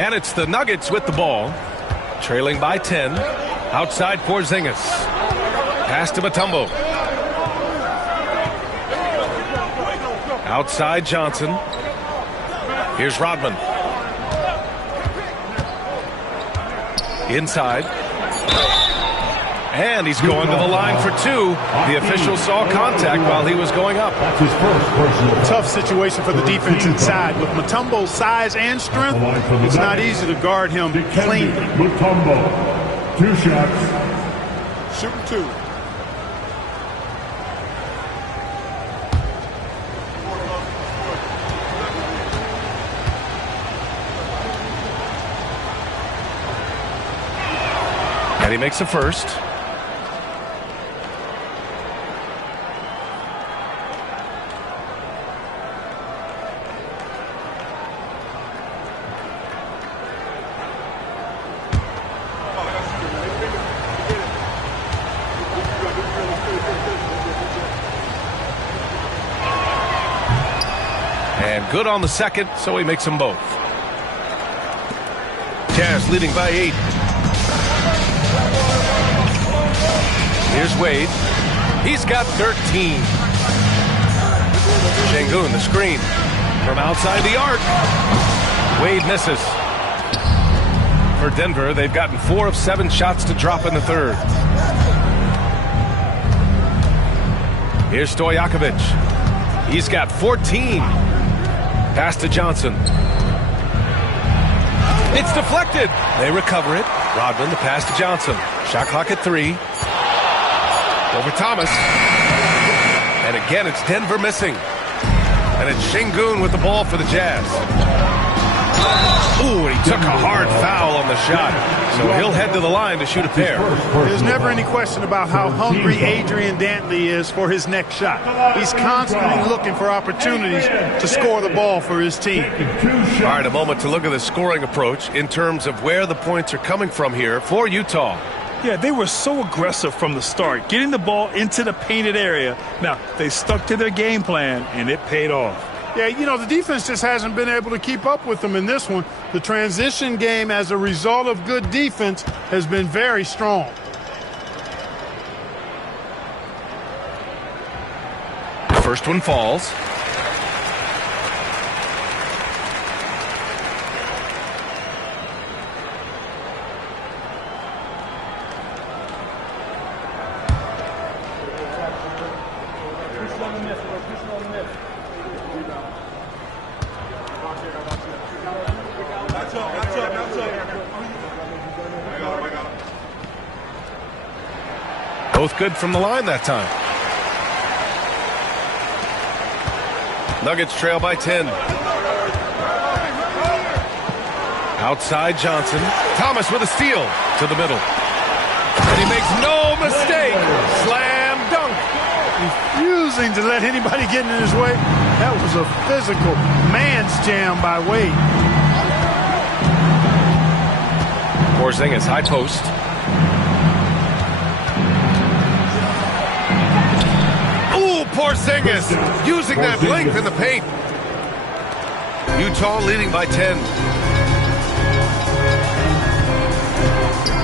And it's the Nuggets with the ball. Trailing by 10. Outside Porzingis. Pass to Mutombo. Outside Johnson. Here's Rodman. Inside. And he's going to the line for two. The official saw contact while he was going up. That's his first personal. Tough situation for the defense inside. With Mutombo's size and strength, it's not easy to guard him cleanly. Mutombo, 2 shots. Shooting 2. And he makes a first. And good on the second, so he makes them both. Jazz leading by 8. Here's Wade. He's got 13. Şengün, the screen. From outside the arc. Wade misses. For Denver, they've gotten 4 of 7 shots to drop in the third. Here's Stojakovic. He's got 14. Pass to Johnson. It's deflected. They recover it. Rodman, the pass to Johnson. Shot clock at 3. Over Thomas. And again, it's Denver missing. And it's Şengün with the ball for the Jazz. Ooh, and he took a hard foul on the shot. So he'll head to the line to shoot a pair. There's never any question about how hungry Adrian Dantley is for his next shot. He's constantly looking for opportunities to score the ball for his team. All right, a moment to look at the scoring approach in terms of where the points are coming from here for Utah. Yeah, they were so aggressive from the start, getting the ball into the painted area. Now, they stuck to their game plan, and it paid off. Yeah, you know, the defense just hasn't been able to keep up with them in this one. The transition game, as a result of good defense, has been very strong. First one falls. Both good from the line that time. Nuggets trail by 10. Outside Johnson. Thomas with a steal to the middle. And he makes no mistake. Slam dunk. Refusing to let anybody get in his way. That was a physical man's jam by Wade. Porzingis, high post. Porzingis using that length in the paint. Utah leading by 10.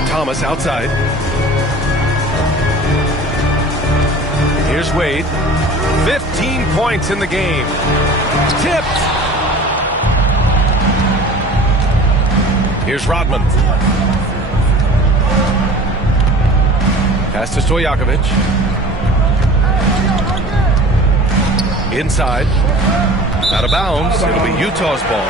Thomas outside. Here's Wade. 15 points in the game. Tipped. Here's Rodman. Pass to Stojakovic. Inside. Out of bounds. It'll be Utah's ball.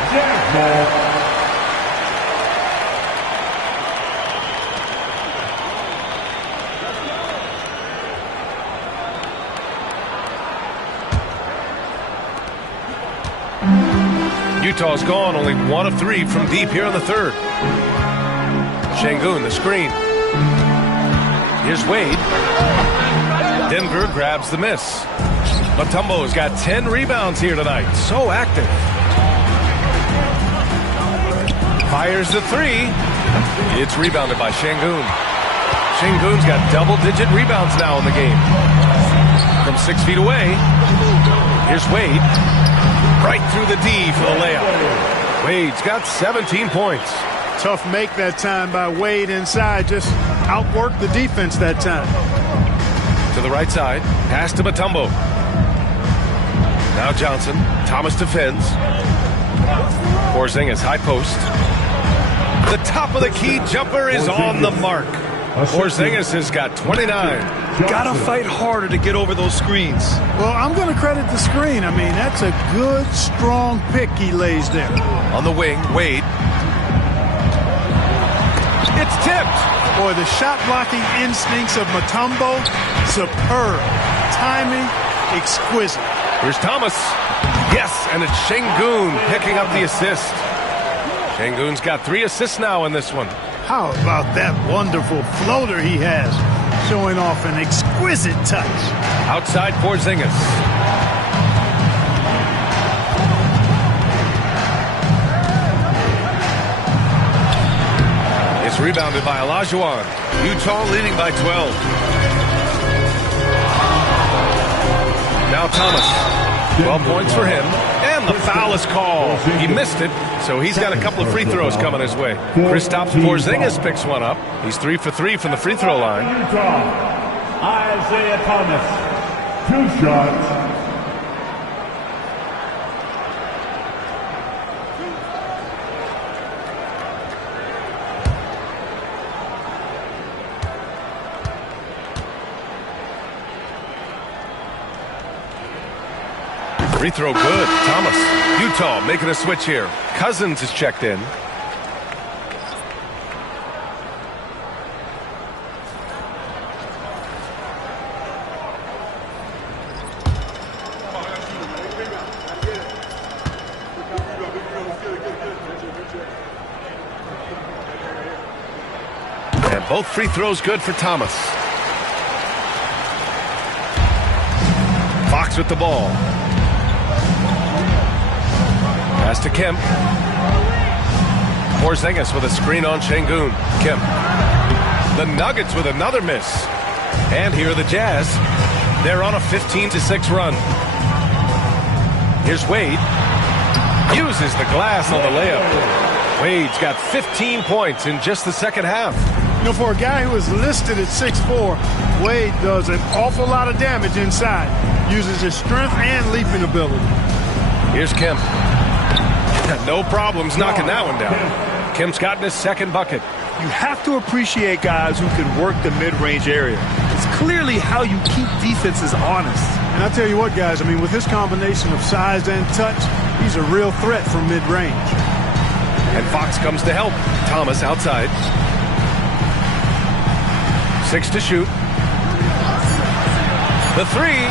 Utah's gone only 1 of 3 from deep here in the third. Şengün, the screen. Here's Wade. Denver grabs the miss. Mutombo's got 10 rebounds here tonight. So active. Fires the 3. It's rebounded by Şengün. Şengün's got double-digit rebounds now in the game. From 6 feet away, here's Wade. Right through the D for the layup. Wade's got 17 points. Tough make that time by Wade inside. Just outworked the defense that time. To the right side. Pass to Mutombo. Now Johnson. Thomas defends. Porzingis high post. The top of the key jumper is on the mark. Porzingis has got 29. Gotta fight harder to get over those screens. Well, I'm going to credit the screen. I mean, that's a good, strong pick he lays there. On the wing, Wade. It's tipped. Boy, the shot blocking instincts of Mutombo, superb. Timing, exquisite. Here's Thomas. Yes, and it's Şengün picking up the assist. Şengün's got 3 assists now in this one. How about that wonderful floater he has, showing off an exquisite touch. Outside Porzingis. It's rebounded by Olajuwon. Utah leading by 12. Now Thomas. 12 points for him. And the foul is called. He missed it, so he's got a couple of free throws coming his way. Kristaps Porzingis picks one up. He's 3 for 3 from the free throw line. Utah, Isaiah Thomas, 2 shots. Free throw good. Thomas. Utah making a switch here. Cousins is checked in. And both free throws good for Thomas. Fox with the ball. Pass to Kemp. Porzingis with a screen on Şengün. Kemp. The Nuggets with another miss. And here are the Jazz. They're on a 15-6 run. Here's Wade. Uses the glass on the layup. Wade's got 15 points in just the second half. You know, for a guy who is listed at 6'4", Wade does an awful lot of damage inside. Uses his strength and leaping ability. Here's Kemp. No problems knocking that one down. Kemp's gotten his second bucket. You have to appreciate guys who can work the mid-range area. It's clearly how you keep defenses honest. And I'll tell you what, guys, I mean, with this combination of size and touch, he's a real threat from mid-range. And Fox comes to help. Thomas outside. 6 to shoot. The 3.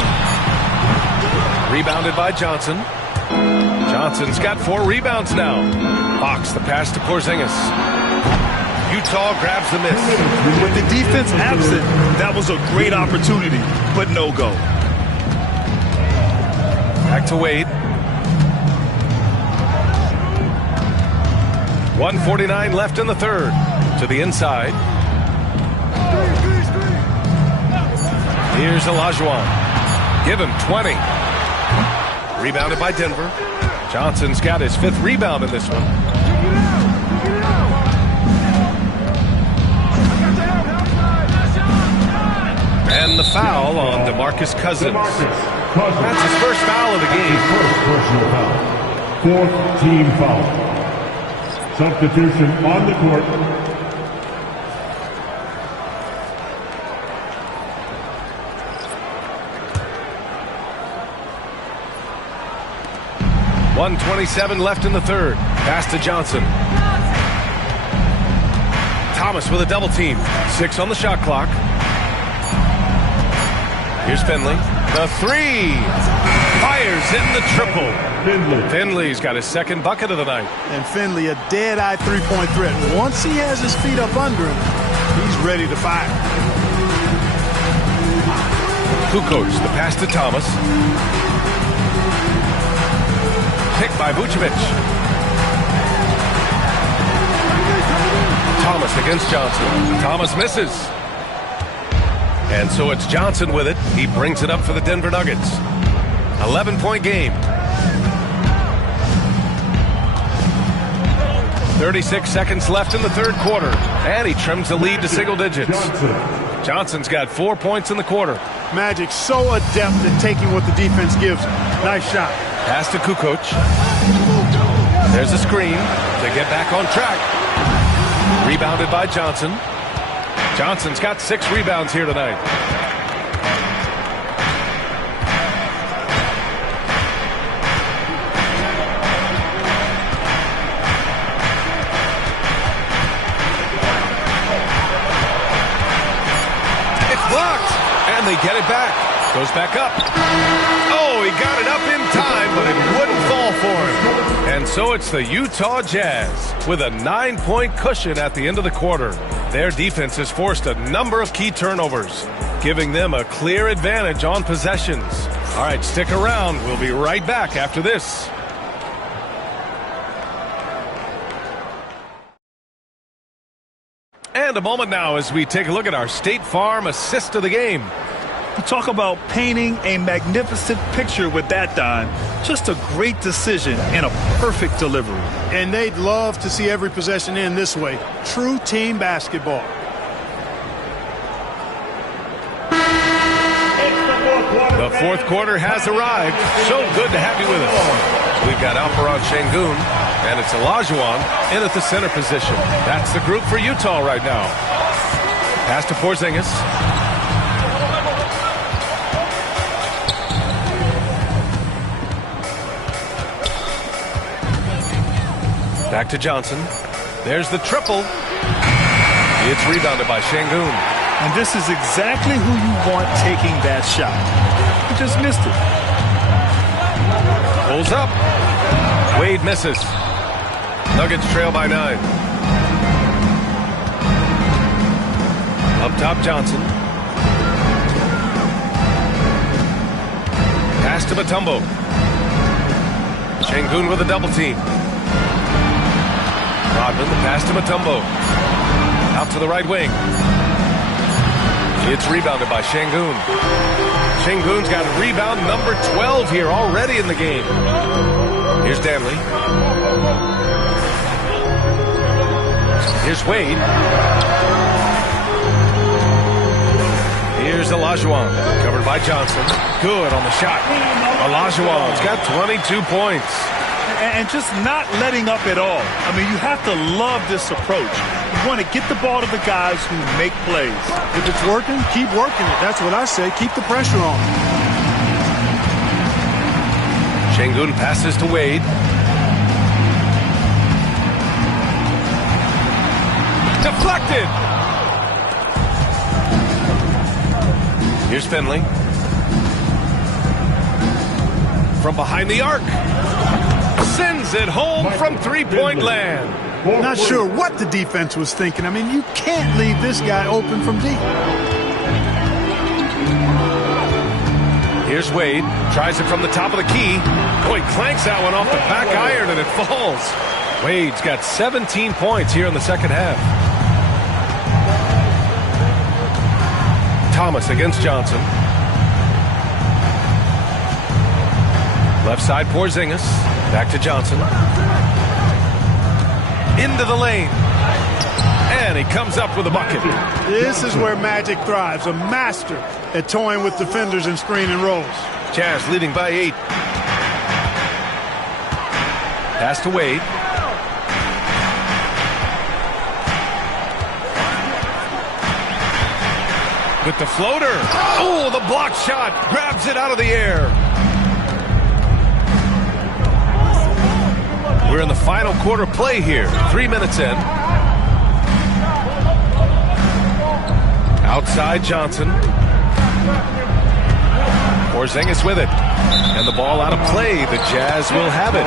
Rebounded by Johnson. Johnson's got 4 rebounds now. Fox, the pass to Porzingis. Utah grabs the miss. With the defense absent, that was a great opportunity, but no go. Back to Wade. 1:49 left in the third. To the inside. Here's Olajuwon. Give him 20. Rebounded by Denver. Johnson's got his 5th rebound in this one. And the foul on DeMarcus Cousins. That's his first foul of the game. First personal foul. 4th team foul. Substitution on the court. .127 left in the third. Pass to Johnson. Thomas with a double team. 6 on the shot clock. Here's Finley. The 3. Fires in the triple. Finley's got his second bucket of the night. And Finley, a dead-eye three-point threat. Once he has his feet up under him, he's ready to fire. Kukoc, the pass to Thomas. Picked by Vucevic. Thomas against Johnson. Thomas misses. And so it's Johnson with it. He brings it up for the Denver Nuggets. 11-point game. 36 seconds left in the third quarter, and he trims the lead to single digits. Johnson's got 4 points in the quarter. Magic so adept at taking what the defense gives him. Nice shot. Pass to Kukoc. There's a screen to get back on track. Rebounded by Johnson. Johnson's got 6 rebounds here tonight. They get it back. Goes back up. Oh, he got it up in time, but it wouldn't fall for him. And so it's the Utah Jazz with a 9-point cushion at the end of the quarter. Their defense has forced a number of key turnovers, giving them a clear advantage on possessions. All right, stick around. We'll be right back after this. And a moment now as we take a look at our State Farm assist of the game. You talk about painting a magnificent picture with that, Don. Just a great decision and a perfect delivery. And they'd love to see every possession end this way. True team basketball. The fourth quarter has arrived. So good to have you with us. We've got Alperon Şengün, and it's Olajuwon in at the center position. That's the group for Utah right now. Pass to Porzingis. Back to Johnson. There's the triple. It's rebounded by Şengün. And this is exactly who you want taking that shot. He just missed it. Pulls up. Wade misses. Nuggets trail by 9. Up top, Johnson. Pass to Mutombo. Şengün with a double team. Rodman, the pass to Mutombo. Out to the right wing. It's rebounded by Şengün. Şengün's got rebound number 12 here already in the game. Here's Danley. Here's Wade. Here's Olajuwon. Covered by Johnson. Good on the shot. Olajuwon's got 22 points. And just not letting up at all. I mean, you have to love this approach. You want to get the ball to the guys who make plays. If it's working, keep working it. That's what I say. Keep the pressure on. Şengün passes to Wade. Deflected. Here's Finley. From behind the arc. Sends it home from three-point land. Not sure what the defense was thinking. I mean, you can't leave this guy open from deep. Here's Wade. Tries it from the top of the key. Oh, he clanks that one off the back iron and it falls. Wade's got 17 points here in the second half. Thomas against Johnson. Left side, Porzingis. Back to Johnson. Into the lane. And he comes up with a bucket. This is where Magic thrives. A master at toying with defenders and screen and rolls. Jazz leading by 8. Pass to Wade. With the floater. Oh, the block shot. Grabs it out of the air. We're in the final quarter play here. 3 minutes in. Outside Johnson. Porzingis with it. And the ball out of play. The Jazz will have it.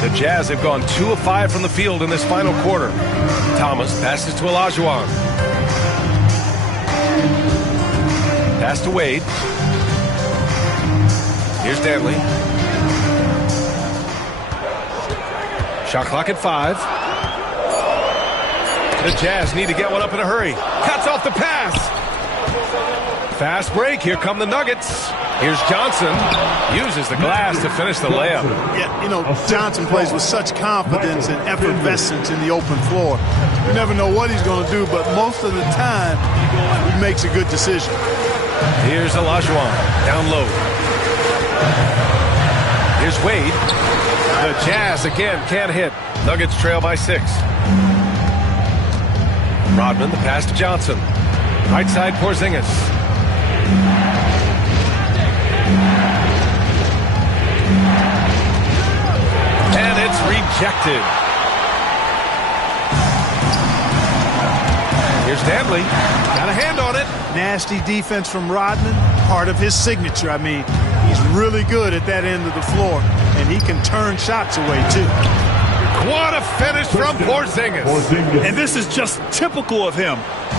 The Jazz have gone 2 of 5 from the field in this final quarter. Thomas passes to Olajuwon. Pass to Wade. Here's Danley. Shot clock at 5. The Jazz need to get one up in a hurry. Cuts off the pass. Fast break. Here come the Nuggets. Here's Johnson. Uses the glass to finish the layup. Yeah, you know, Johnson plays with such confidence and effervescence in the open floor. You never know what he's going to do, but most of the time, he makes a good decision. Here's Olajuwon. Down low. Here's Wade. The Jazz again can't hit. Nuggets trail by 6. Rodman, the pass to Johnson. Right side, Porzingis. And it's rejected. Here's Dantley. Got a hand on it. Nasty defense from Rodman. Part of his signature. I mean, he's really good at that end of the floor, and he can turn shots away, too. What a finish from Porzingis. And this is just typical of him.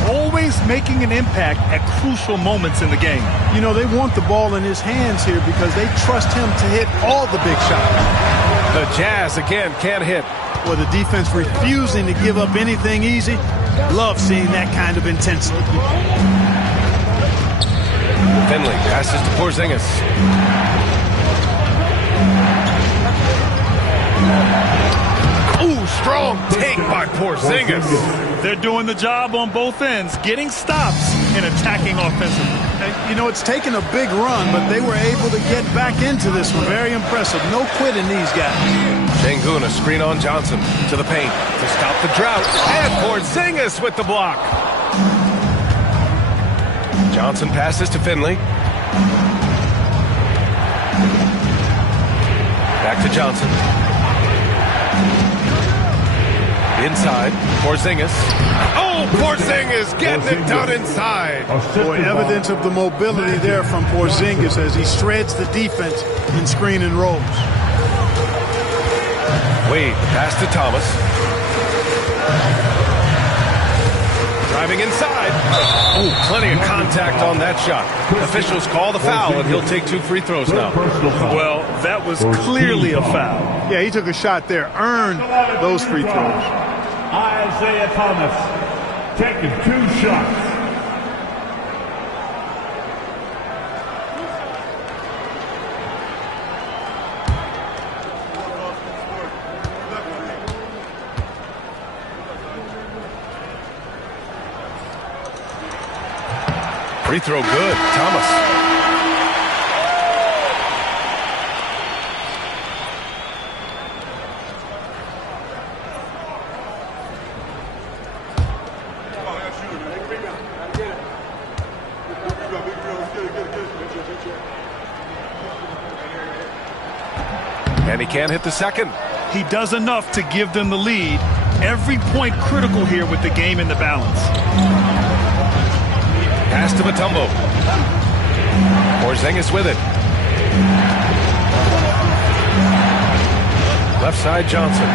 Always making an impact at crucial moments in the game. You know, they want the ball in his hands here because they trust him to hit all the big shots. The Jazz again can't hit. With the defense refusing to give up anything easy. Love seeing that kind of intensity. Finley passes to Porzingis. Ooh, strong take by Porzingis. They're doing the job on both ends, getting stops and attacking offensively. You know, it's taken a big run, but they were able to get back into this one. Very impressive. No quitting these guys. Şengün, a screen on Johnson to the paint to stop the drought. And Porzingis with the block. Johnson passes to Finley. Back to Johnson. Inside, Porzingis. Oh, Porzingis getting it done inside. Boy, evidence of the mobility there from Porzingis as he shreds the defense in screen and rolls. Wade, pass to Thomas. Driving inside. Oh, plenty of contact on that shot. Officials call the foul, and he'll take 2 free throws now. Well, that was clearly a foul. Yeah, he took a shot there, earned those free throws. Isaiah Thomas taking 2 shots. Free throw good, Thomas. And he can't hit the second. He does enough to give them the lead. Every point critical here with the game in the balance. Pass to Mutombo. Porzingis with it. Left side, Johnson.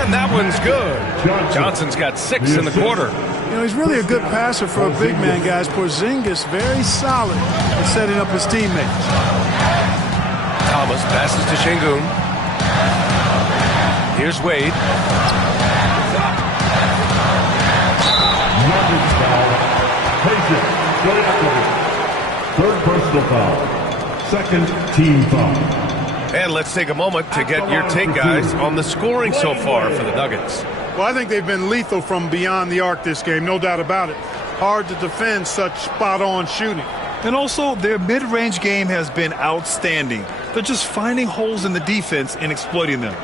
And that one's good. Johnson's got 6 in the quarter. You know, he's really a good passer for a big man, guys. Porzingis very solid in setting up his teammates. Thomas passes to Şengün. Here's Wade. Third personal foul. Second team foul. And let's take a moment to get your take, guys, on the scoring so far for the Nuggets. Well, I think they've been lethal from beyond the arc this game, no doubt about it. Hard to defend such spot-on shooting. And also, their mid-range game has been outstanding. They're just finding holes in the defense and exploiting them.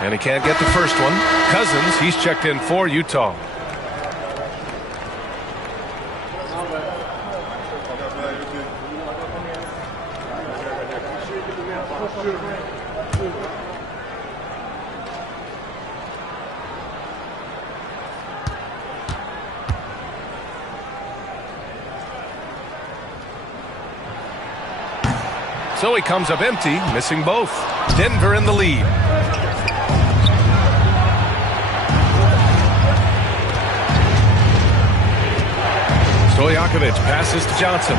And he can't get the first one. Cousins, he's checked in for Utah. So he comes up empty, missing both. Denver in the lead. Stojakovic passes to Johnson.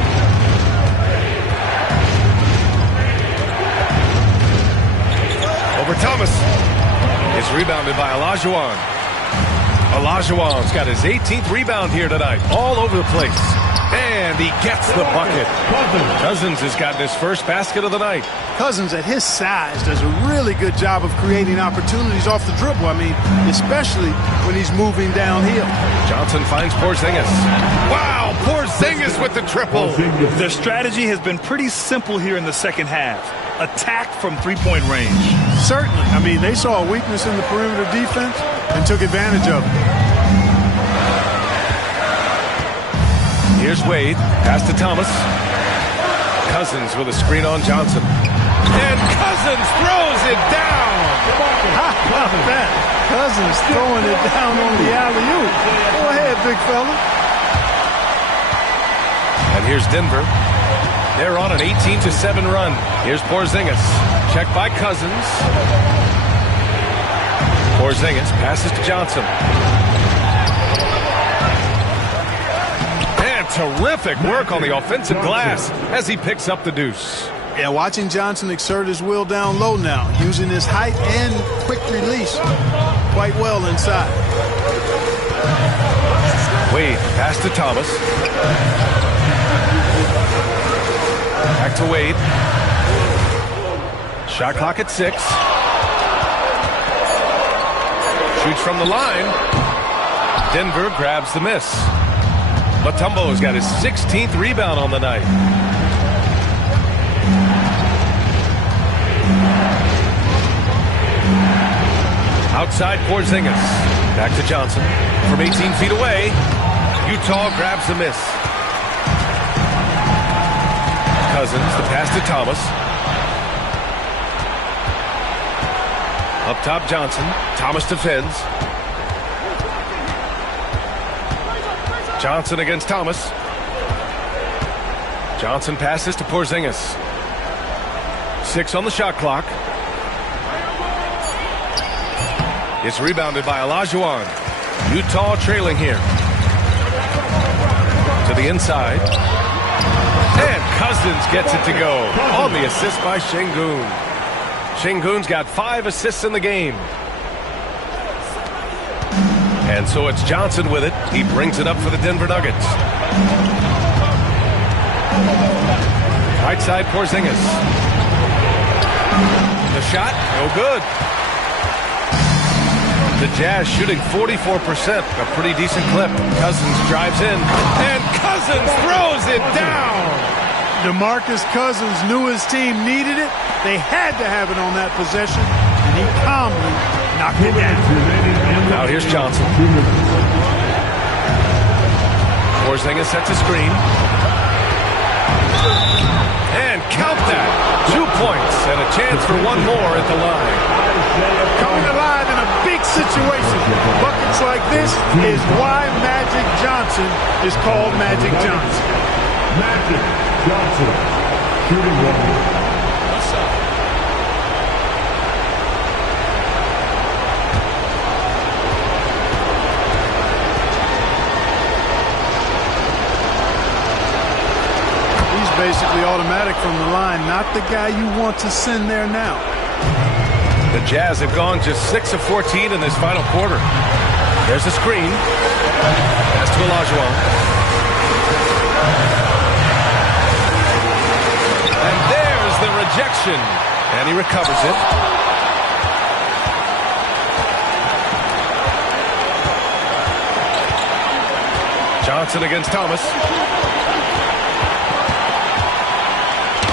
Over Thomas. It's rebounded by Olajuwon. Olajuwon's got his 18th rebound here tonight. All over the place. And he gets the bucket. Cousins has gotten his first basket of the night. Cousins, at his size, does a really good job of creating opportunities off the dribble. I mean, especially when he's moving downhill. Johnson finds Porzingis. Wow, Porzingis with the triple. Their strategy has been pretty simple here in the second half. Attack from three-point range. Certainly. I mean, they saw a weakness in the perimeter defense and took advantage of it. Here's Wade. Pass to Thomas. Cousins with a screen on Johnson. And Cousins throws it down. How about that? Cousins throwing it down on the alley-oop. Go ahead, big fella. And here's Denver. They're on an 18-7 run. Here's Porzingis. Checked by Cousins. Porzingis passes to Johnson. And terrific work on the offensive glass as he picks up the deuce. Yeah, watching Johnson exert his will down low now, using his height and quick release quite well inside. Wade, pass to Thomas. Back to Wade. Shot clock at 6. Shoots from the line. Denver grabs the miss. Mutombo's got his 16th rebound on the night. Outside Porzingis. Back to Johnson. From 18 feet away, Utah grabs the miss. Cousins, the pass to Thomas. Up top, Johnson. Thomas defends. Johnson against Thomas. Johnson passes to Porzingis. 6 on the shot clock. It's rebounded by Olajuwon. Utah trailing here. To the inside. And Cousins gets it to go on the assist by Şengün. Şengün's got 5 assists in the game. And so it's Johnson with it. He brings it up for the Denver Nuggets. Right side, Porzingis. The shot, no good. The Jazz shooting 44%, a pretty decent clip. Cousins drives in, and Cousins throws it down. DeMarcus Cousins knew his team needed it. They had to have it on that possession, and he calmly knocked it down. Now here's Johnson. Porzingis sets a screen. And count that. 2 points and a chance for one more at the line. Coming alive in a big situation. Buckets like this is why Magic Johnson is called Magic Johnson. Magic Johnson, shooting one. Basically automatic from the line, not the guy you want to send there now. The Jazz have gone just 6 of 14 in this final quarter. There's a screen. Pass to Olajuwon. And there's the rejection. And he recovers it. Johnson against Thomas.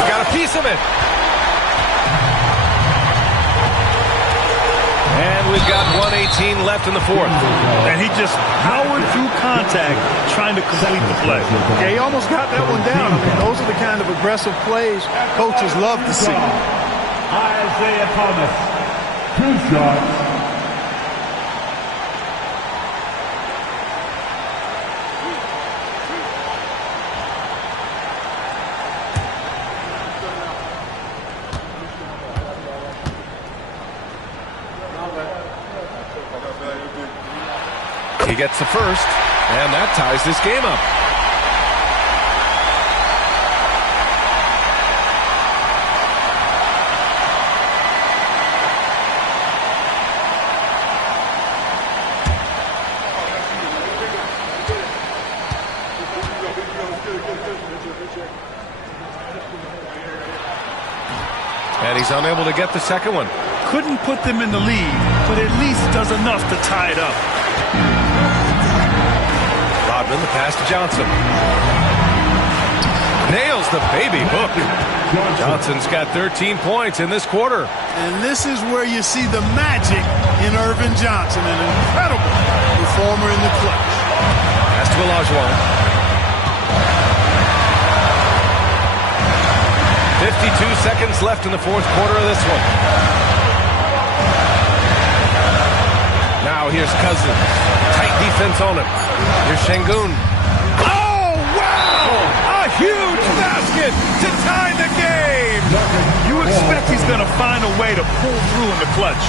Got a piece of it. And we've got 1:18 left in the fourth. And he just powered through contact trying to complete the play. Yeah, he almost got that one down. I mean, those are the kind of aggressive plays coaches love to see. Isaiah Thomas, 2 shots. He gets the first, and that ties this game up. And he's unable to get the second one. Couldn't put them in the lead, but at least does enough to tie it up. Rodman, the pass to Johnson. Nails the baby hook. Johnson's got 13 points in this quarter. And this is where you see the magic in Irvin Johnson, an incredible performer in the clutch. Pass to Olajuwon. 52 seconds left in the fourth quarter of this one. Now here's Cousins. Tight defense on him. Here's Şengün. Oh, wow! A huge basket to tie the game! You expect he's going to find a way to pull through in the clutch.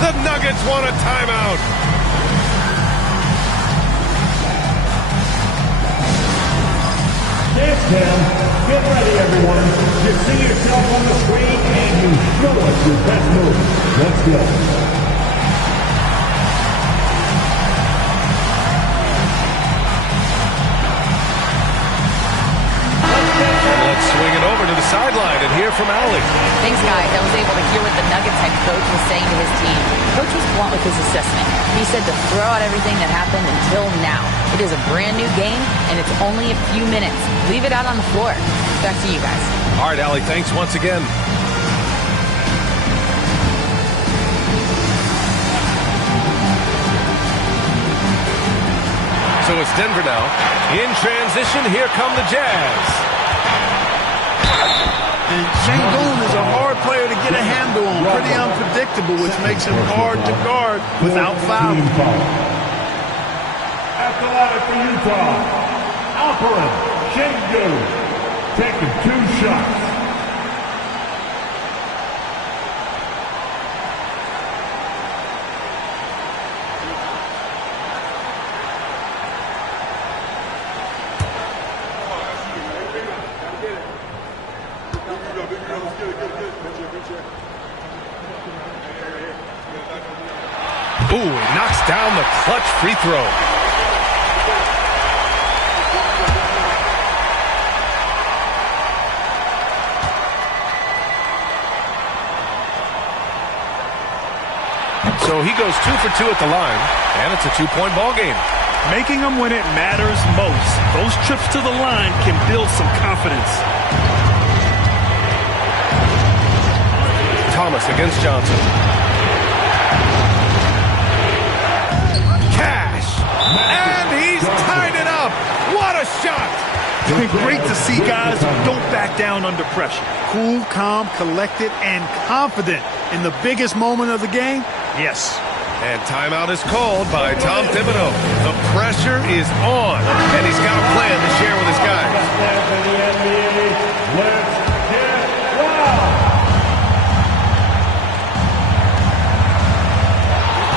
The Nuggets want a timeout. Dance cam, get ready everyone. You see yourself on the screen and you show us your best move. Let's go. Let's swing it over to the sideline and hear from Allie. Thanks, guys. I was able to hear what the Nuggets head coach was saying to his team. Coach was blunt with his assessment. He said to throw out everything that happened until now. It is a brand new game, and it's only a few minutes. Leave it out on the floor. Back to you guys. All right, Allie, thanks once again. So it's Denver now. In transition, here come the Jazz. And Şengün is a hard player to get a handle on. Pretty unpredictable, which makes him hard to guard without fouling. At the line for Utah, Alperen Şengün taking 2 shots. Ooh, he knocks down the clutch free throw. So he goes 2 for 2 at the line, and it's a 2-point ball game. Making them when it matters most. Those trips to the line can build some confidence. Thomas against Johnson. Cash! And he's tied it up! What a shot! It's been great to see guys who don't back down under pressure. Cool, calm, collected, and confident in the biggest moment of the game. Yes. And timeout is called by Tom Thibodeau. The pressure is on, and he's got a plan to share with his guys. Let's get wild.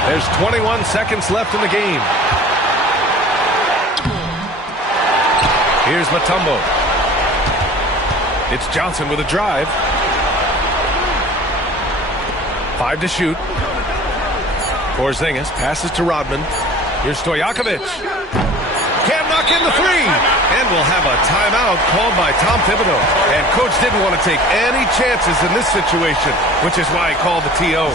There's 21 seconds left in the game. Here's Mutombo. It's Johnson with a drive. 5 to shoot. Porzingis passes to Rodman. Here's Stojakovic. Can't knock in the three. And we'll have a timeout called by Tom Thibodeau. And Coach didn't want to take any chances in this situation, which is why he called the TO.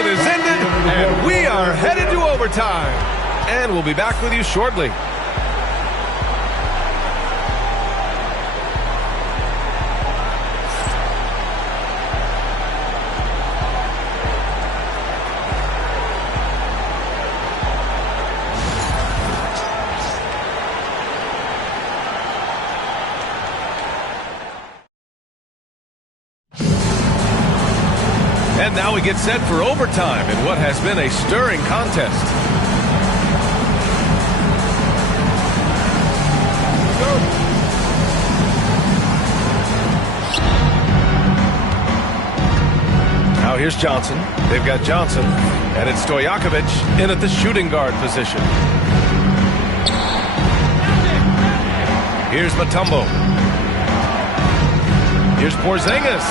Is ended, and we are headed to overtime. And we'll be back with you shortly. And now we get set for overtime in what has been a stirring contest. here's Johnson. They've got Johnson. And it's Stojakovic in at the shooting guard position. Here's Mutombo. Here's Porzingis.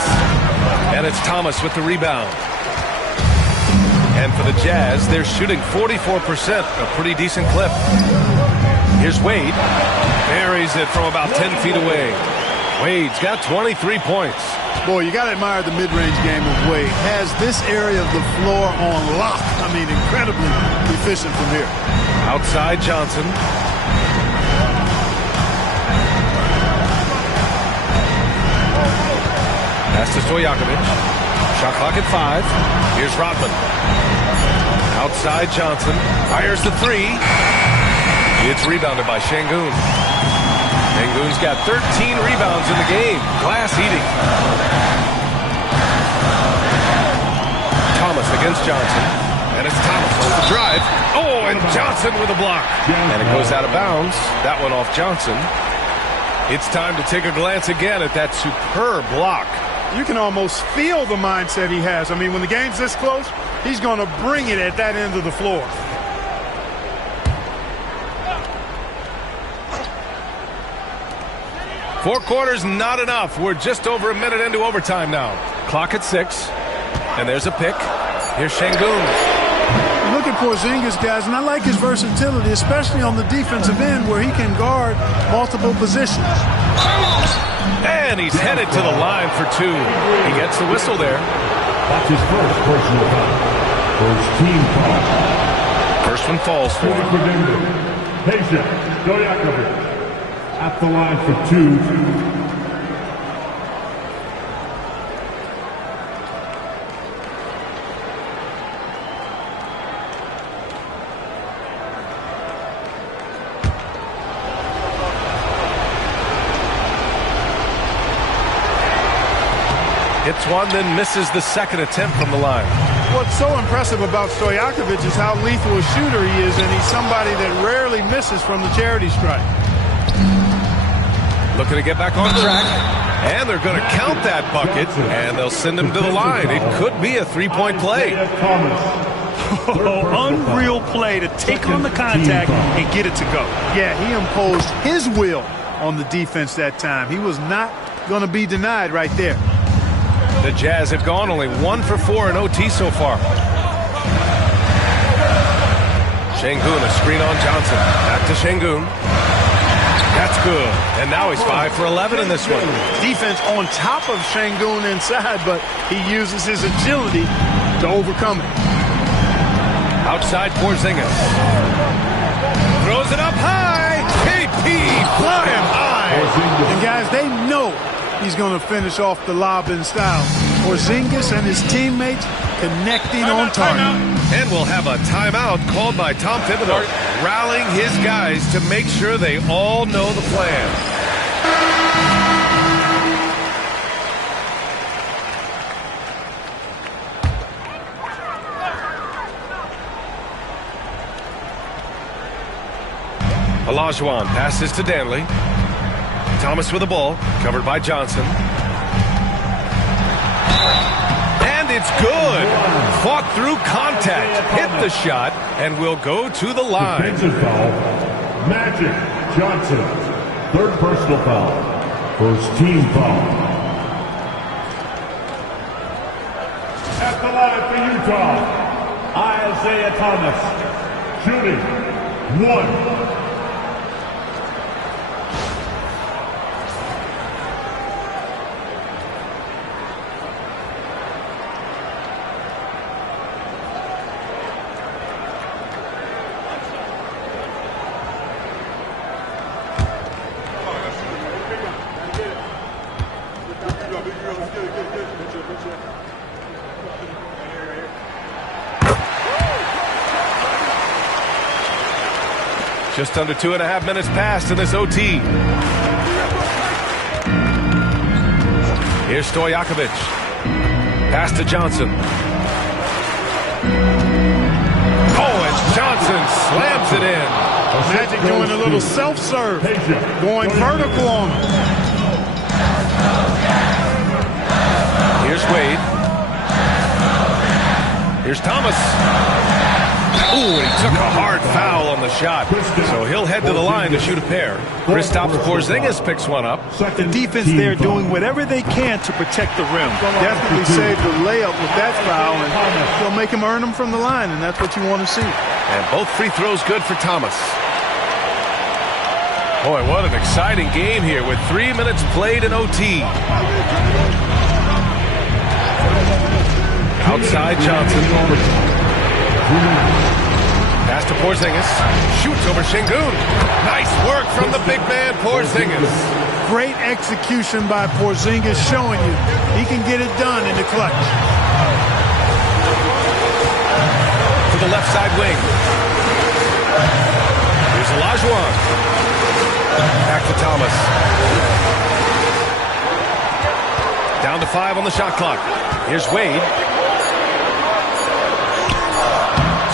And it's Thomas with the rebound. And for the Jazz, they're shooting 44%, a pretty decent clip. Here's Wade. Buries it from about 10 feet away. Wade's got 23 points. Boy, you got to admire the mid-range game of Wade. Has this area of the floor on lock. I mean, incredibly efficient from here. Outside Johnson. Pass to Stojakovic. Shot clock at 5. Here's Rodman. Outside Johnson. Fires the 3. It's rebounded by Şengün. Şengün's got 13 rebounds in the game. Glass eating. Thomas against Johnson. And it's Thomas on the drive. Oh, and Johnson with a block. And it goes out of bounds. That one off Johnson. It's time to take a glance again at that superb block. You can almost feel the mindset he has. I mean, when the game's this close, he's going to bring it at that end of the floor. Four quarters, not enough. We're just over a minute into overtime now. Clock at 6. And there's a pick. Here's Şengün. Look at Porzingis, guys, and I like his versatility, especially on the defensive end where he can guard multiple positions. And he's headed to the line for 2. He gets the whistle there. That's his first personal foul. First team foul. First one falls for him. For Denver, Peja Stojakovic at the line for 2. Hits one, then misses the second attempt from the line. What's so impressive about Stojakovic is how lethal a shooter he is, and he's somebody that rarely misses from the charity stripe. Looking to get back on track. And they're going to count that bucket, and they'll send him to the line. It could be a three-point play. Oh, unreal play to take on the contact and get it to go. Yeah, he imposed his will on the defense that time. He was not going to be denied right there. The Jazz have gone only 1 for 4 in OT so far. Şengün, a screen on Johnson. Back to Şengün. That's good. And now he's 5 for 11 in this one. Defense on top of Şengün inside, but he uses his agility to overcome it. Outside Porzingis. Throws it up high. KP flying high. And guys, they know he's going to finish off the lob in style. Porzingis and his teammates connecting on target. And we'll have a timeout called by Tom Thibodeau, rallying his guys to make sure they all know the plan. Olajuwon passes to Danley. Thomas with the ball, covered by Johnson. And it's good. Fought through contact, hit the shot, and will go to the line. Defensive foul, Magic Johnson. Third personal foul. First team foul. At the line for Utah, Isaiah Thomas. Shooting 1. Just under 2.5 minutes passed in this OT. Here's Stojakovic. Pass to Johnson. Oh, and Johnson slams it in. Magic doing a little self-serve. Going vertical on him. Here's Wade. Here's Thomas. Ooh, and he took a hard foul on the shot. So he'll head to the line to shoot a pair. Kristaps Porzingis picks one up. The defense there doing whatever they can to protect the rim. Definitely saved the layup with that foul, and they'll make him earn them from the line, and that's what you want to see. And both free throws good for Thomas. Boy, what an exciting game here with 3 minutes played in OT. Outside Johnson. Pass to Porzingis. Shoots over Şengün. Nice work from the big man, Porzingis. Great execution by Porzingis, showing you he can get it done in the clutch. To the left side wing. Here's Olajuwon. Back to Thomas. Down to 5 on the shot clock. Here's Wade.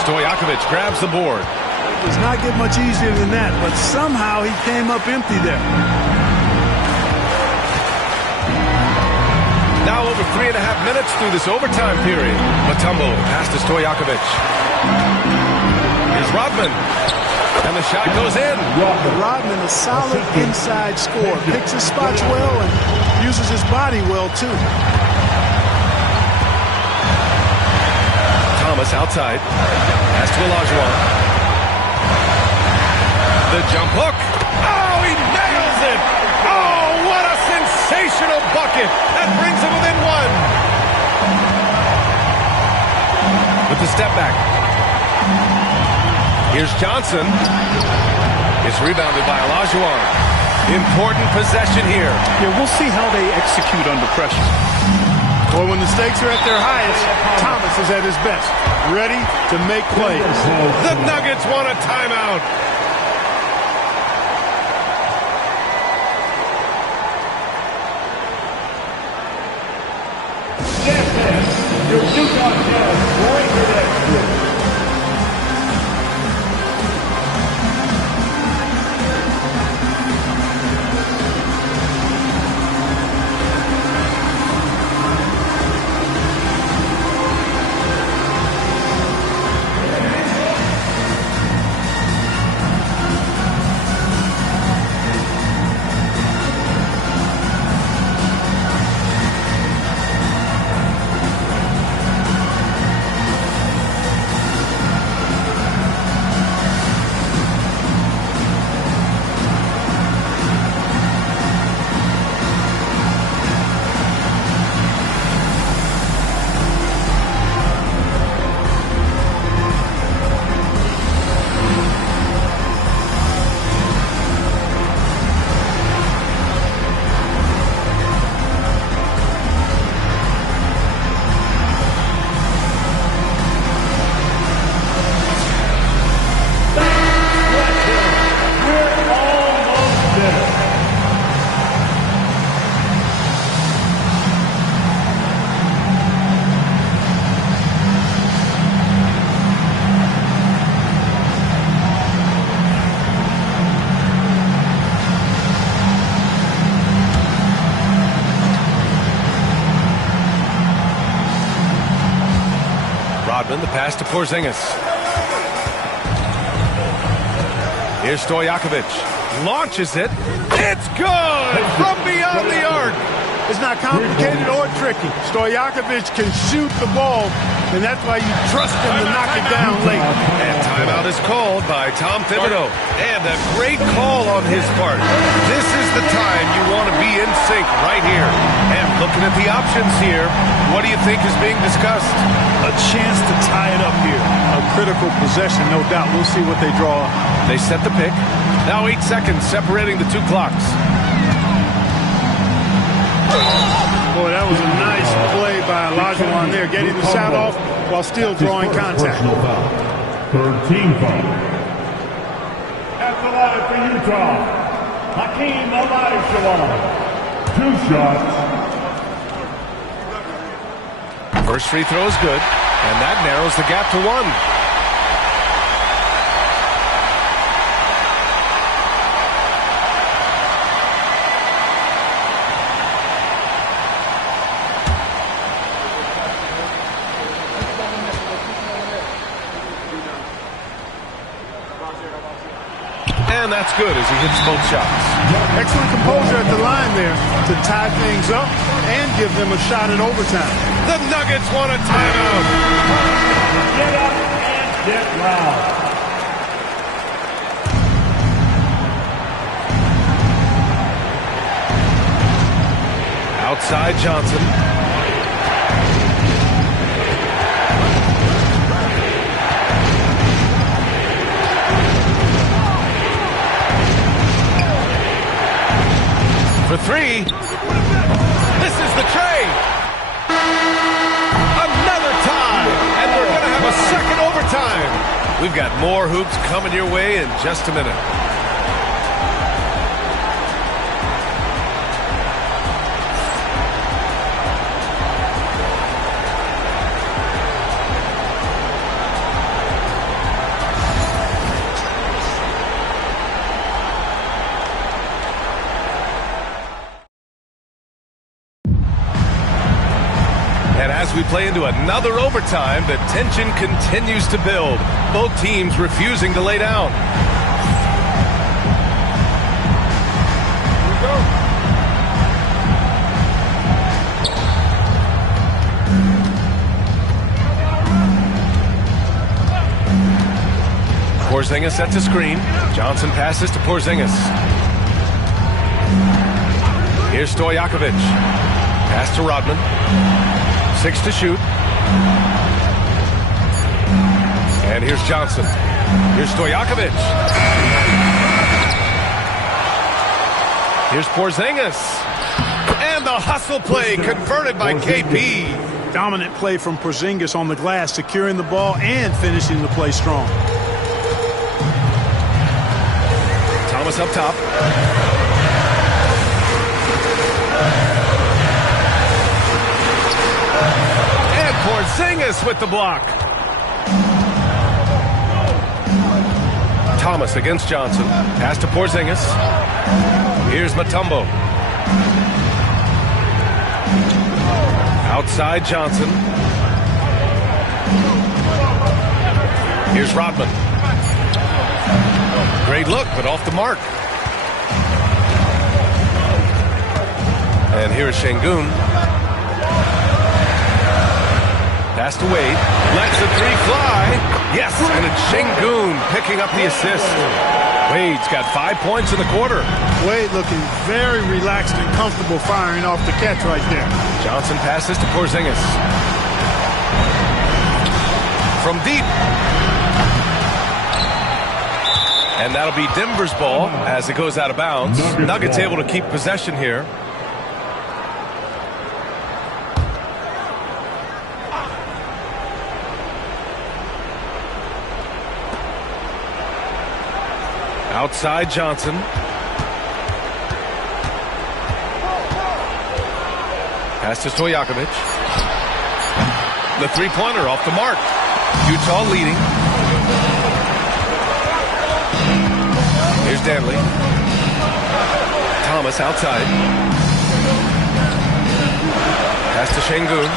Stojakovic grabs the board. It does not get much easier than that, but somehow he came up empty there. Now over 3.5 minutes through this overtime period. Mutombo pass to Stojakovic. Here's Rodman. And the shot goes in. Rodman, a solid inside scorer. Picks his spots well and uses his body well, too. Thomas outside. Pass to Olajuwon. The jump hook. Oh, he nails it. Oh, what a sensational bucket. That brings him within 1. With the step back. Here's Johnson. It's rebounded by Olajuwon. Important possession here. Yeah, we'll see how they execute under pressure. Boy, when the stakes are at their highest, Thomas is at his best, ready to make plays. The Nuggets want a timeout. Your Utah Jazz right here. Rodman, the pass to Porzingis. Here's Stojakovic. Launches it. It's good from beyond the arc. It's not complicated or tricky. Stojakovic can shoot the ball, and that's why you trust him to knock it down late. And timeout is called by Tom Thibodeau. And a great call on his part. This is the time you want to be in sync right here. And looking at the options here, what do you think is being discussed? A chance to tie it up here. A critical possession, no doubt. We'll see what they draw. They set the pick. Now 8 seconds separating the two clocks. Boy, that was a nice play by Olajuwon there, getting the shot off while still drawing contact. 3rd team foul. At the line for Utah, Hakeem Olajuwon. 2 shots. First free throw is good, and that narrows the gap to 1. And that's good as he hits both shots. Excellent composure at the line there to tie things up and give them a shot at overtime. The Nuggets want a timeout. Get up and get loud. Outside Johnson. For three. This is the trade. Another tie. And we're going to have a second overtime. We've got more hoops coming your way in just a minute. We play into another overtime. The tension continues to build. Both teams refusing to lay down. Here we go. Porzingis sets a screen. Johnson passes to Porzingis. Here's Stojakovic. Pass to Rodman. 6 to shoot. And here's Johnson. Here's Stojakovic. Here's Porzingis. And the hustle play converted by KP. Dominant play from Porzingis on the glass, securing the ball and finishing the play strong. Thomas up top. Porzingis with the block. Thomas against Johnson. Pass to Porzingis. Here's Mutombo. Outside Johnson. Here's Rodman. Great look, but off the mark. And here's Şengün. Pass to Wade. Lets the three fly. Yes, and it's Şengün picking up the assist. Wade's got 5 points in the quarter. Wade looking very relaxed and comfortable firing off the catch right there. Johnson passes to Porzingis. From deep. And that'll be Denver's ball as it goes out of bounds. Nuggets able to keep possession here. Outside Johnson. Pass to Stojakovic. The three-pointer off the mark. Utah leading. Here's Danley. Thomas outside. Pass to Şengün.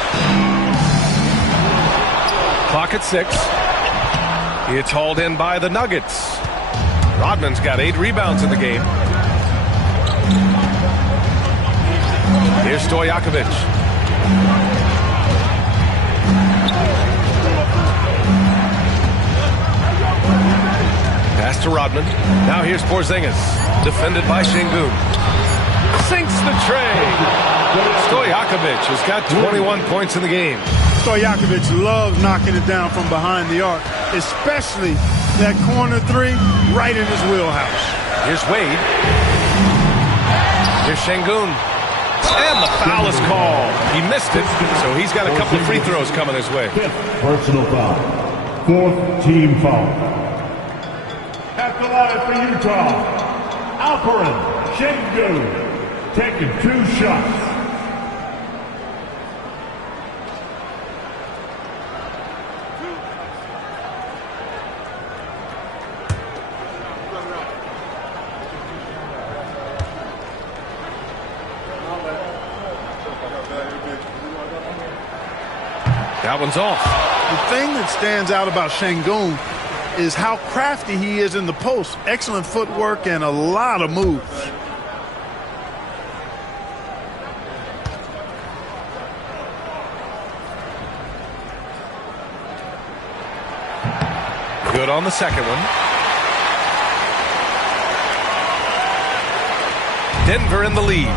Clock at 6. It's hauled in by the Nuggets. Rodman's got 8 rebounds in the game. Here's Stojakovic. Pass to Rodman. Now here's Porzingis. Defended by Şengün. Sinks the tray. Stojakovic has got 21 points in the game. Stojakovic loves knocking it down from behind the arc, especially that corner three right in his wheelhouse. Here's Wade. Here's Şengün. And the foul is called. He missed it, so he's got a couple of free throws coming his way. 5th personal foul. 4th team foul. At the line for Utah, Alperen Şengün taking 2 shots. That one's off. The thing that stands out about Şengün is how crafty he is in the post. Excellent footwork and a lot of moves. Good on the second one. Denver in the lead.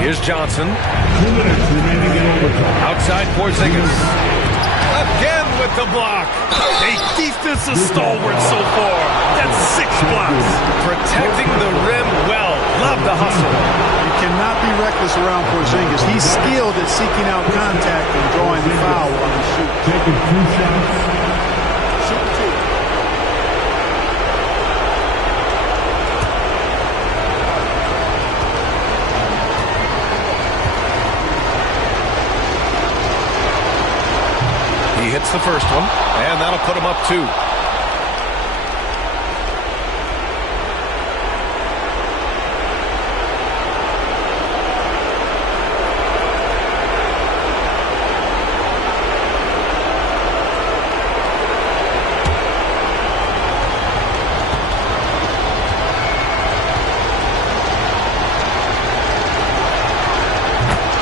Here's Johnson. 2 minutes remaining in overtime. Outside Porzingis. Again with the block. A defensive stalwart so far. That's 6 blocks. Protecting the rim well. Love the hustle. You cannot be reckless around Porzingis. He's skilled at seeking out contact and drawing the foul on the shoot. Taking 2 shots. Shoot 2. He hits the first one, and that'll put him up 2.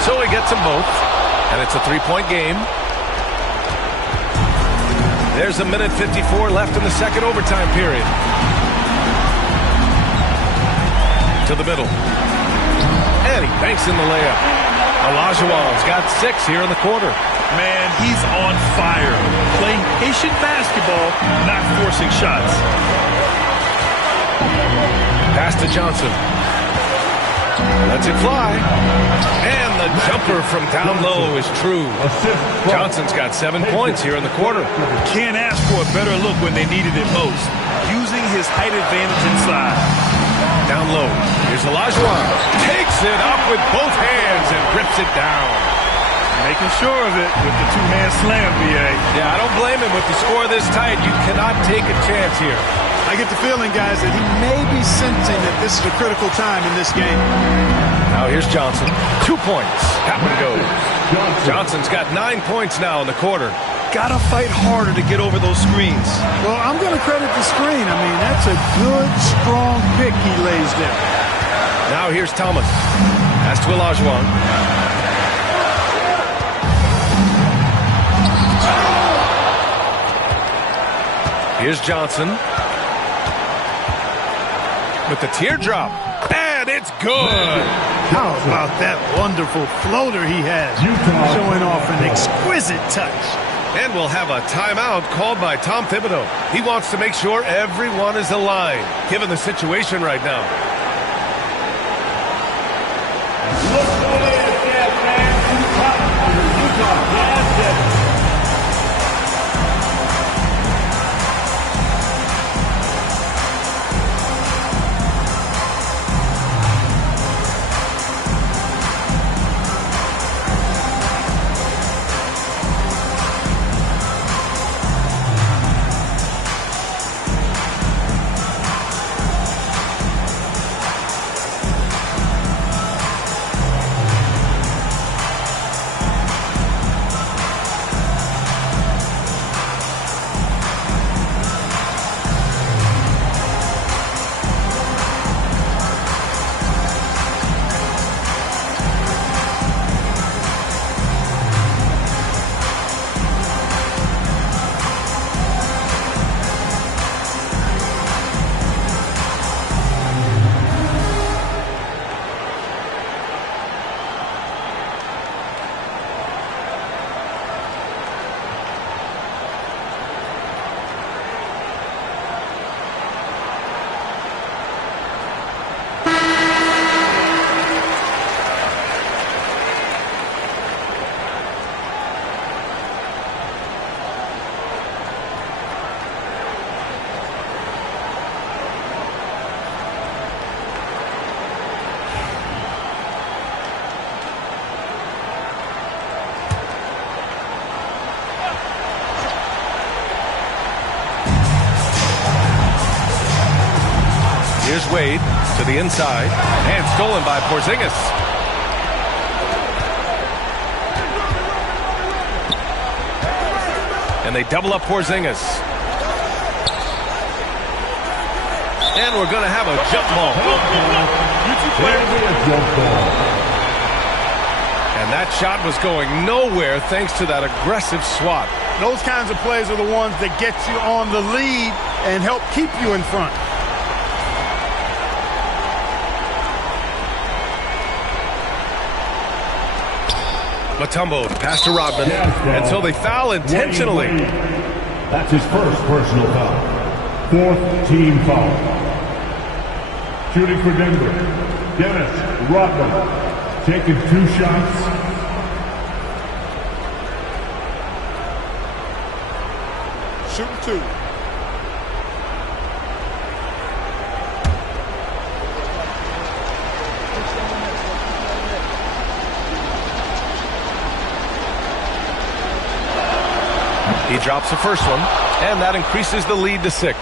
So he gets them both, and it's a 3-point game. There's a minute 54 left in the second overtime period. To the middle. And he banks in the layup. Olajuwon's got 6 here in the quarter. Man, he's on fire. Playing patient basketball, not forcing shots. Pass to Johnson. Lets it fly. And the jumper from down low is true. Johnson's got 7 points here in the quarter. Can't ask for a better look when they needed it most. Using his height advantage inside. Down low. Here's Olajuwon. Takes it up with both hands and rips it down. Making sure of it with the 2-man slam, BA. Yeah, I don't blame him with the score this tight. You cannot take a chance here. I get the feeling, guys, that he may be sensing that this is a critical time in this game. Now here's Johnson. 2 points. Tap and go. Johnson's got 9 points now in the quarter. Gotta fight harder to get over those screens. Well, I'm going to credit the screen. I mean, that's a good, strong pick he lays there. Now here's Thomas. Pass to Olajuwon. Here's Johnson. With the teardrop. And it's good. How about that wonderful floater he has? Showing off an exquisite touch. And we'll have a timeout called by Tom Thibodeau. He wants to make sure everyone is aligned, given the situation right now. Look who it is, Jazz fans. Utah Jazz. Here's Wade to the inside and stolen by Porzingis. And they double up Porzingis. And we're going to have a jump ball. And that shot was going nowhere thanks to that aggressive swat. Those kinds of plays are the ones that get you on the lead and help keep you in front. Mutombo pass to Rodman, and so they foul intentionally. That's his first personal foul. 4th team foul. Shooting for Denver, Dennis Rodman, taking 2 shots. Shooting 2. He drops the first one, and that increases the lead to 6.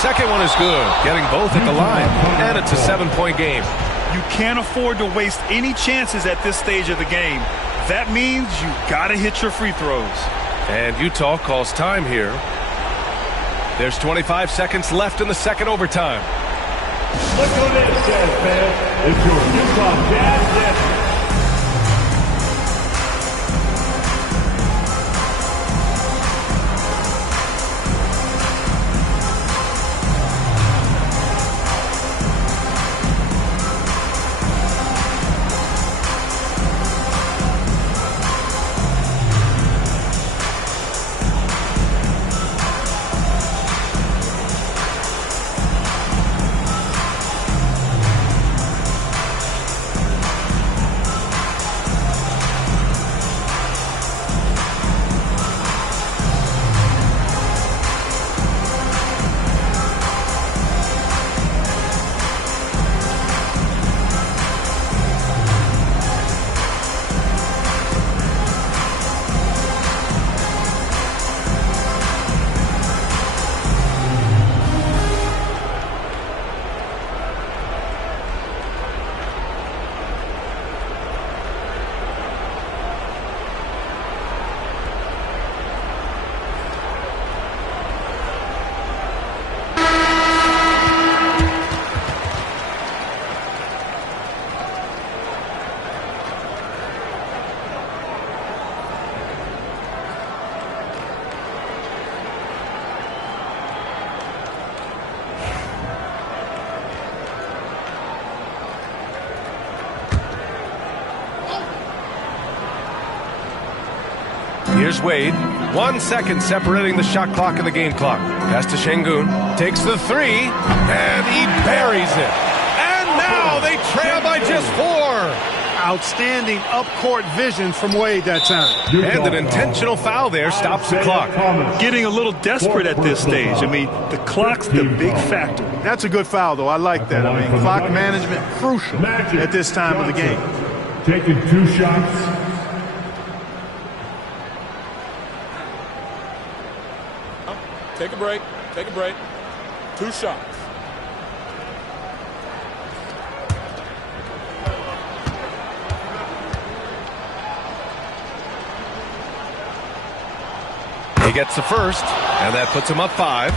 Second one is good, getting both at the line, and it's a 7-point game. You can't afford to waste any chances at this stage of the game. That means you got to hit your free throws. And Utah calls time here. There's 25 seconds left in the second overtime. Look who it is, Jazz fans. It's your Utah Jazz. Here's Wade. 1 second separating the shot clock and the game clock. Pass to Şengün. Takes the 3, and he buries it. And now they trail by just 4. Outstanding up-court vision from Wade that time. And an intentional foul there stops the clock. Getting a little desperate at this stage. I mean, the clock's the big factor. That's a good foul, though. I like that. I mean, clock management crucial at this time of the game. Taking 2 shots. Take a break. Take a break. 2 shots. He gets the first, and that puts him up 5.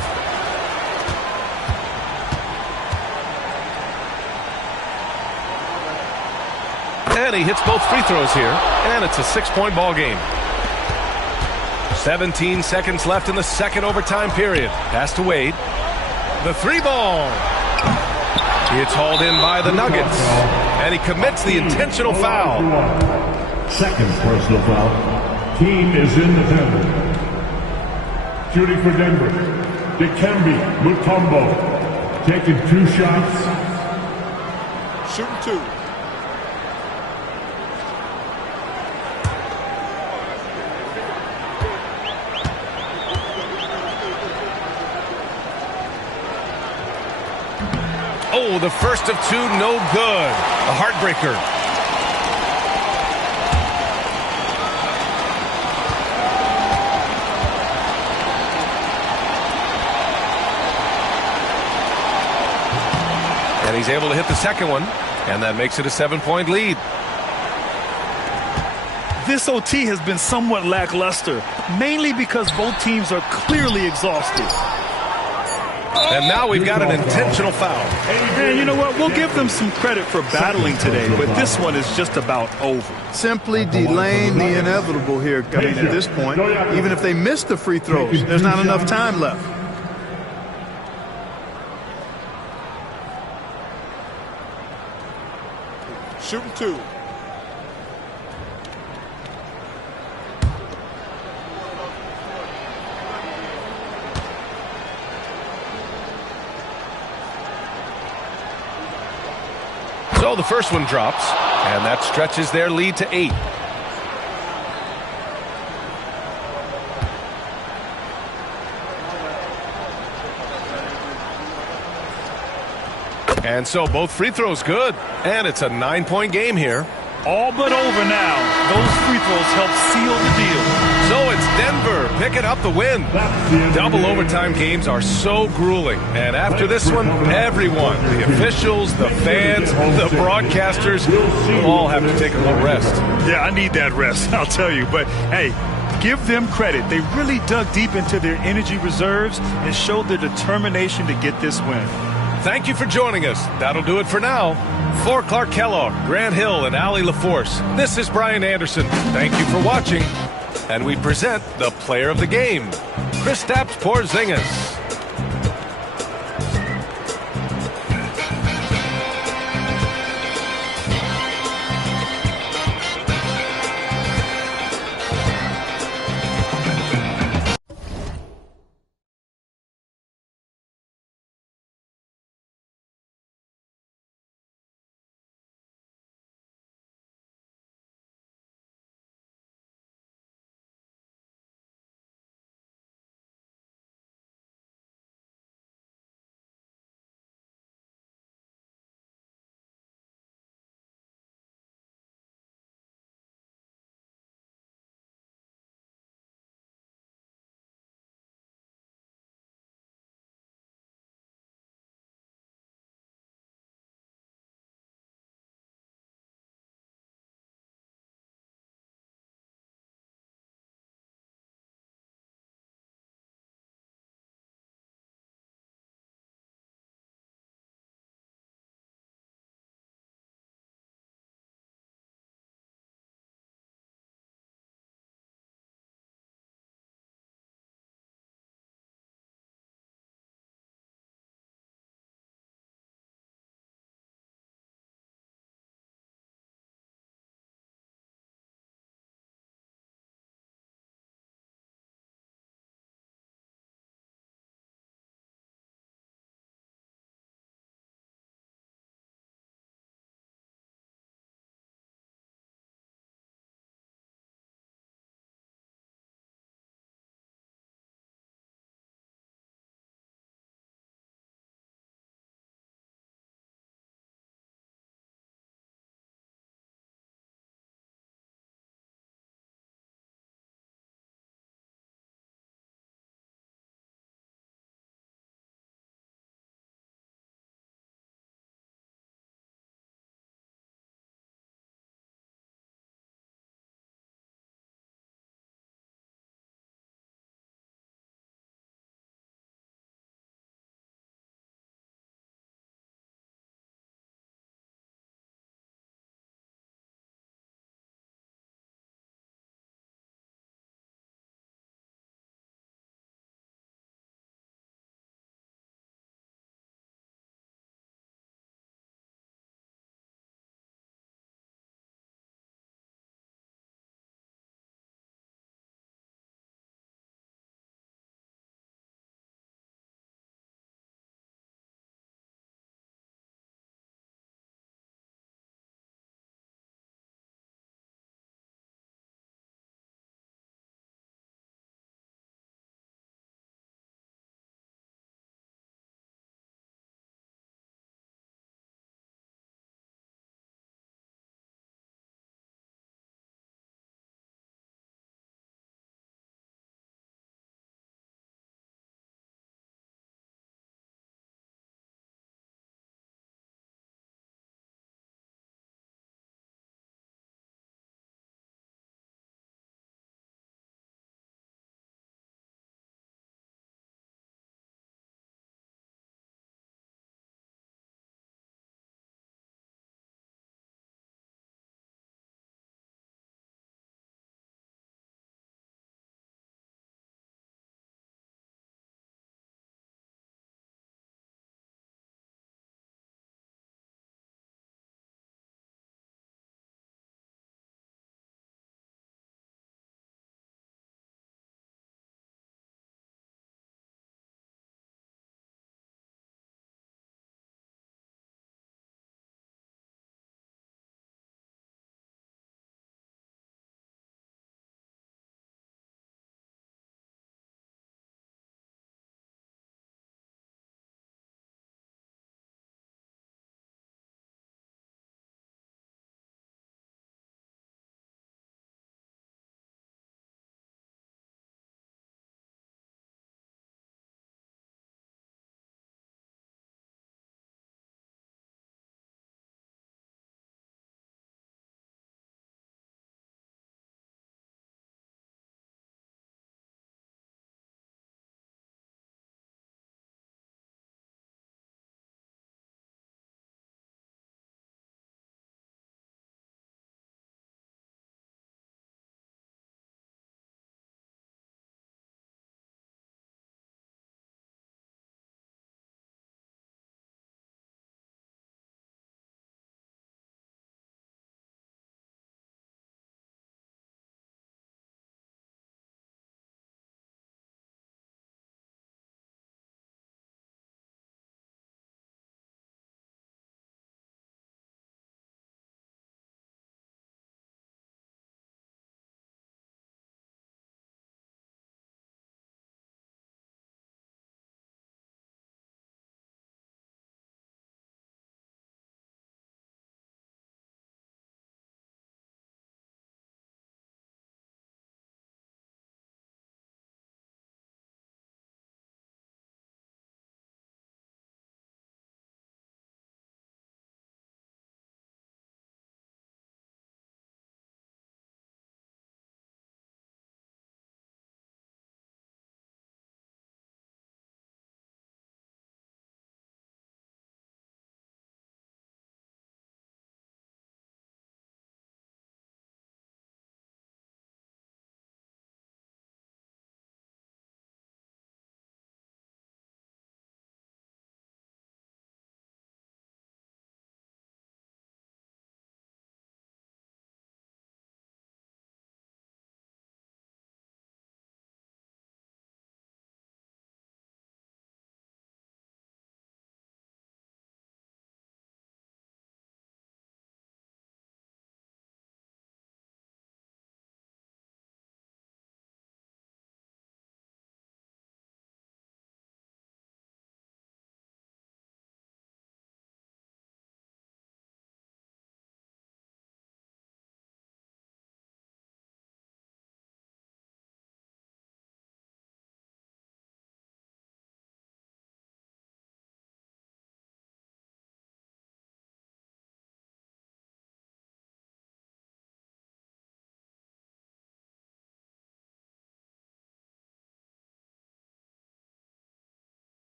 And he hits both free throws here, and it's a 6-point ball game. 17 seconds left in the second overtime period. Pass to Wade. The 3 ball. It's hauled in by the Nuggets, and he commits the intentional foul. Second personal foul. Team is in the penalty. Shooting for Denver, Dikembe Mutombo, taking 2 shots. Shooting 2. Oh, the first of 2, no good. A heartbreaker. And he's able to hit the second one, and that makes it a 7-point lead. This OT has been somewhat lackluster, mainly because both teams are clearly exhausted. And now we've got an intentional foul. And you know what? We'll give them some credit for battling today, but this one is just about over. Simply delaying the inevitable here. I mean, at this point, even if they miss the free throws, there's not enough time left. Shooting 2. So the first one drops, and that stretches their lead to 8. And so both free throws good, and it's a 9-point game here. All but over now. Those free throws help seal the deal. So it's Denver picking up the win. Double overtime games are so grueling. And after this one, everyone, the officials, the fans, the broadcasters, all have to take a little rest. Yeah, I need that rest, I'll tell you. But, hey, give them credit. They really dug deep into their energy reserves and showed their determination to get this win. Thank you for joining us. That'll do it for now. For Clark Kellogg, Grant Hill, and Allie LaForce, this is Brian Anderson. Thank you for watching. And we present the player of the game, Kristaps Porzingis.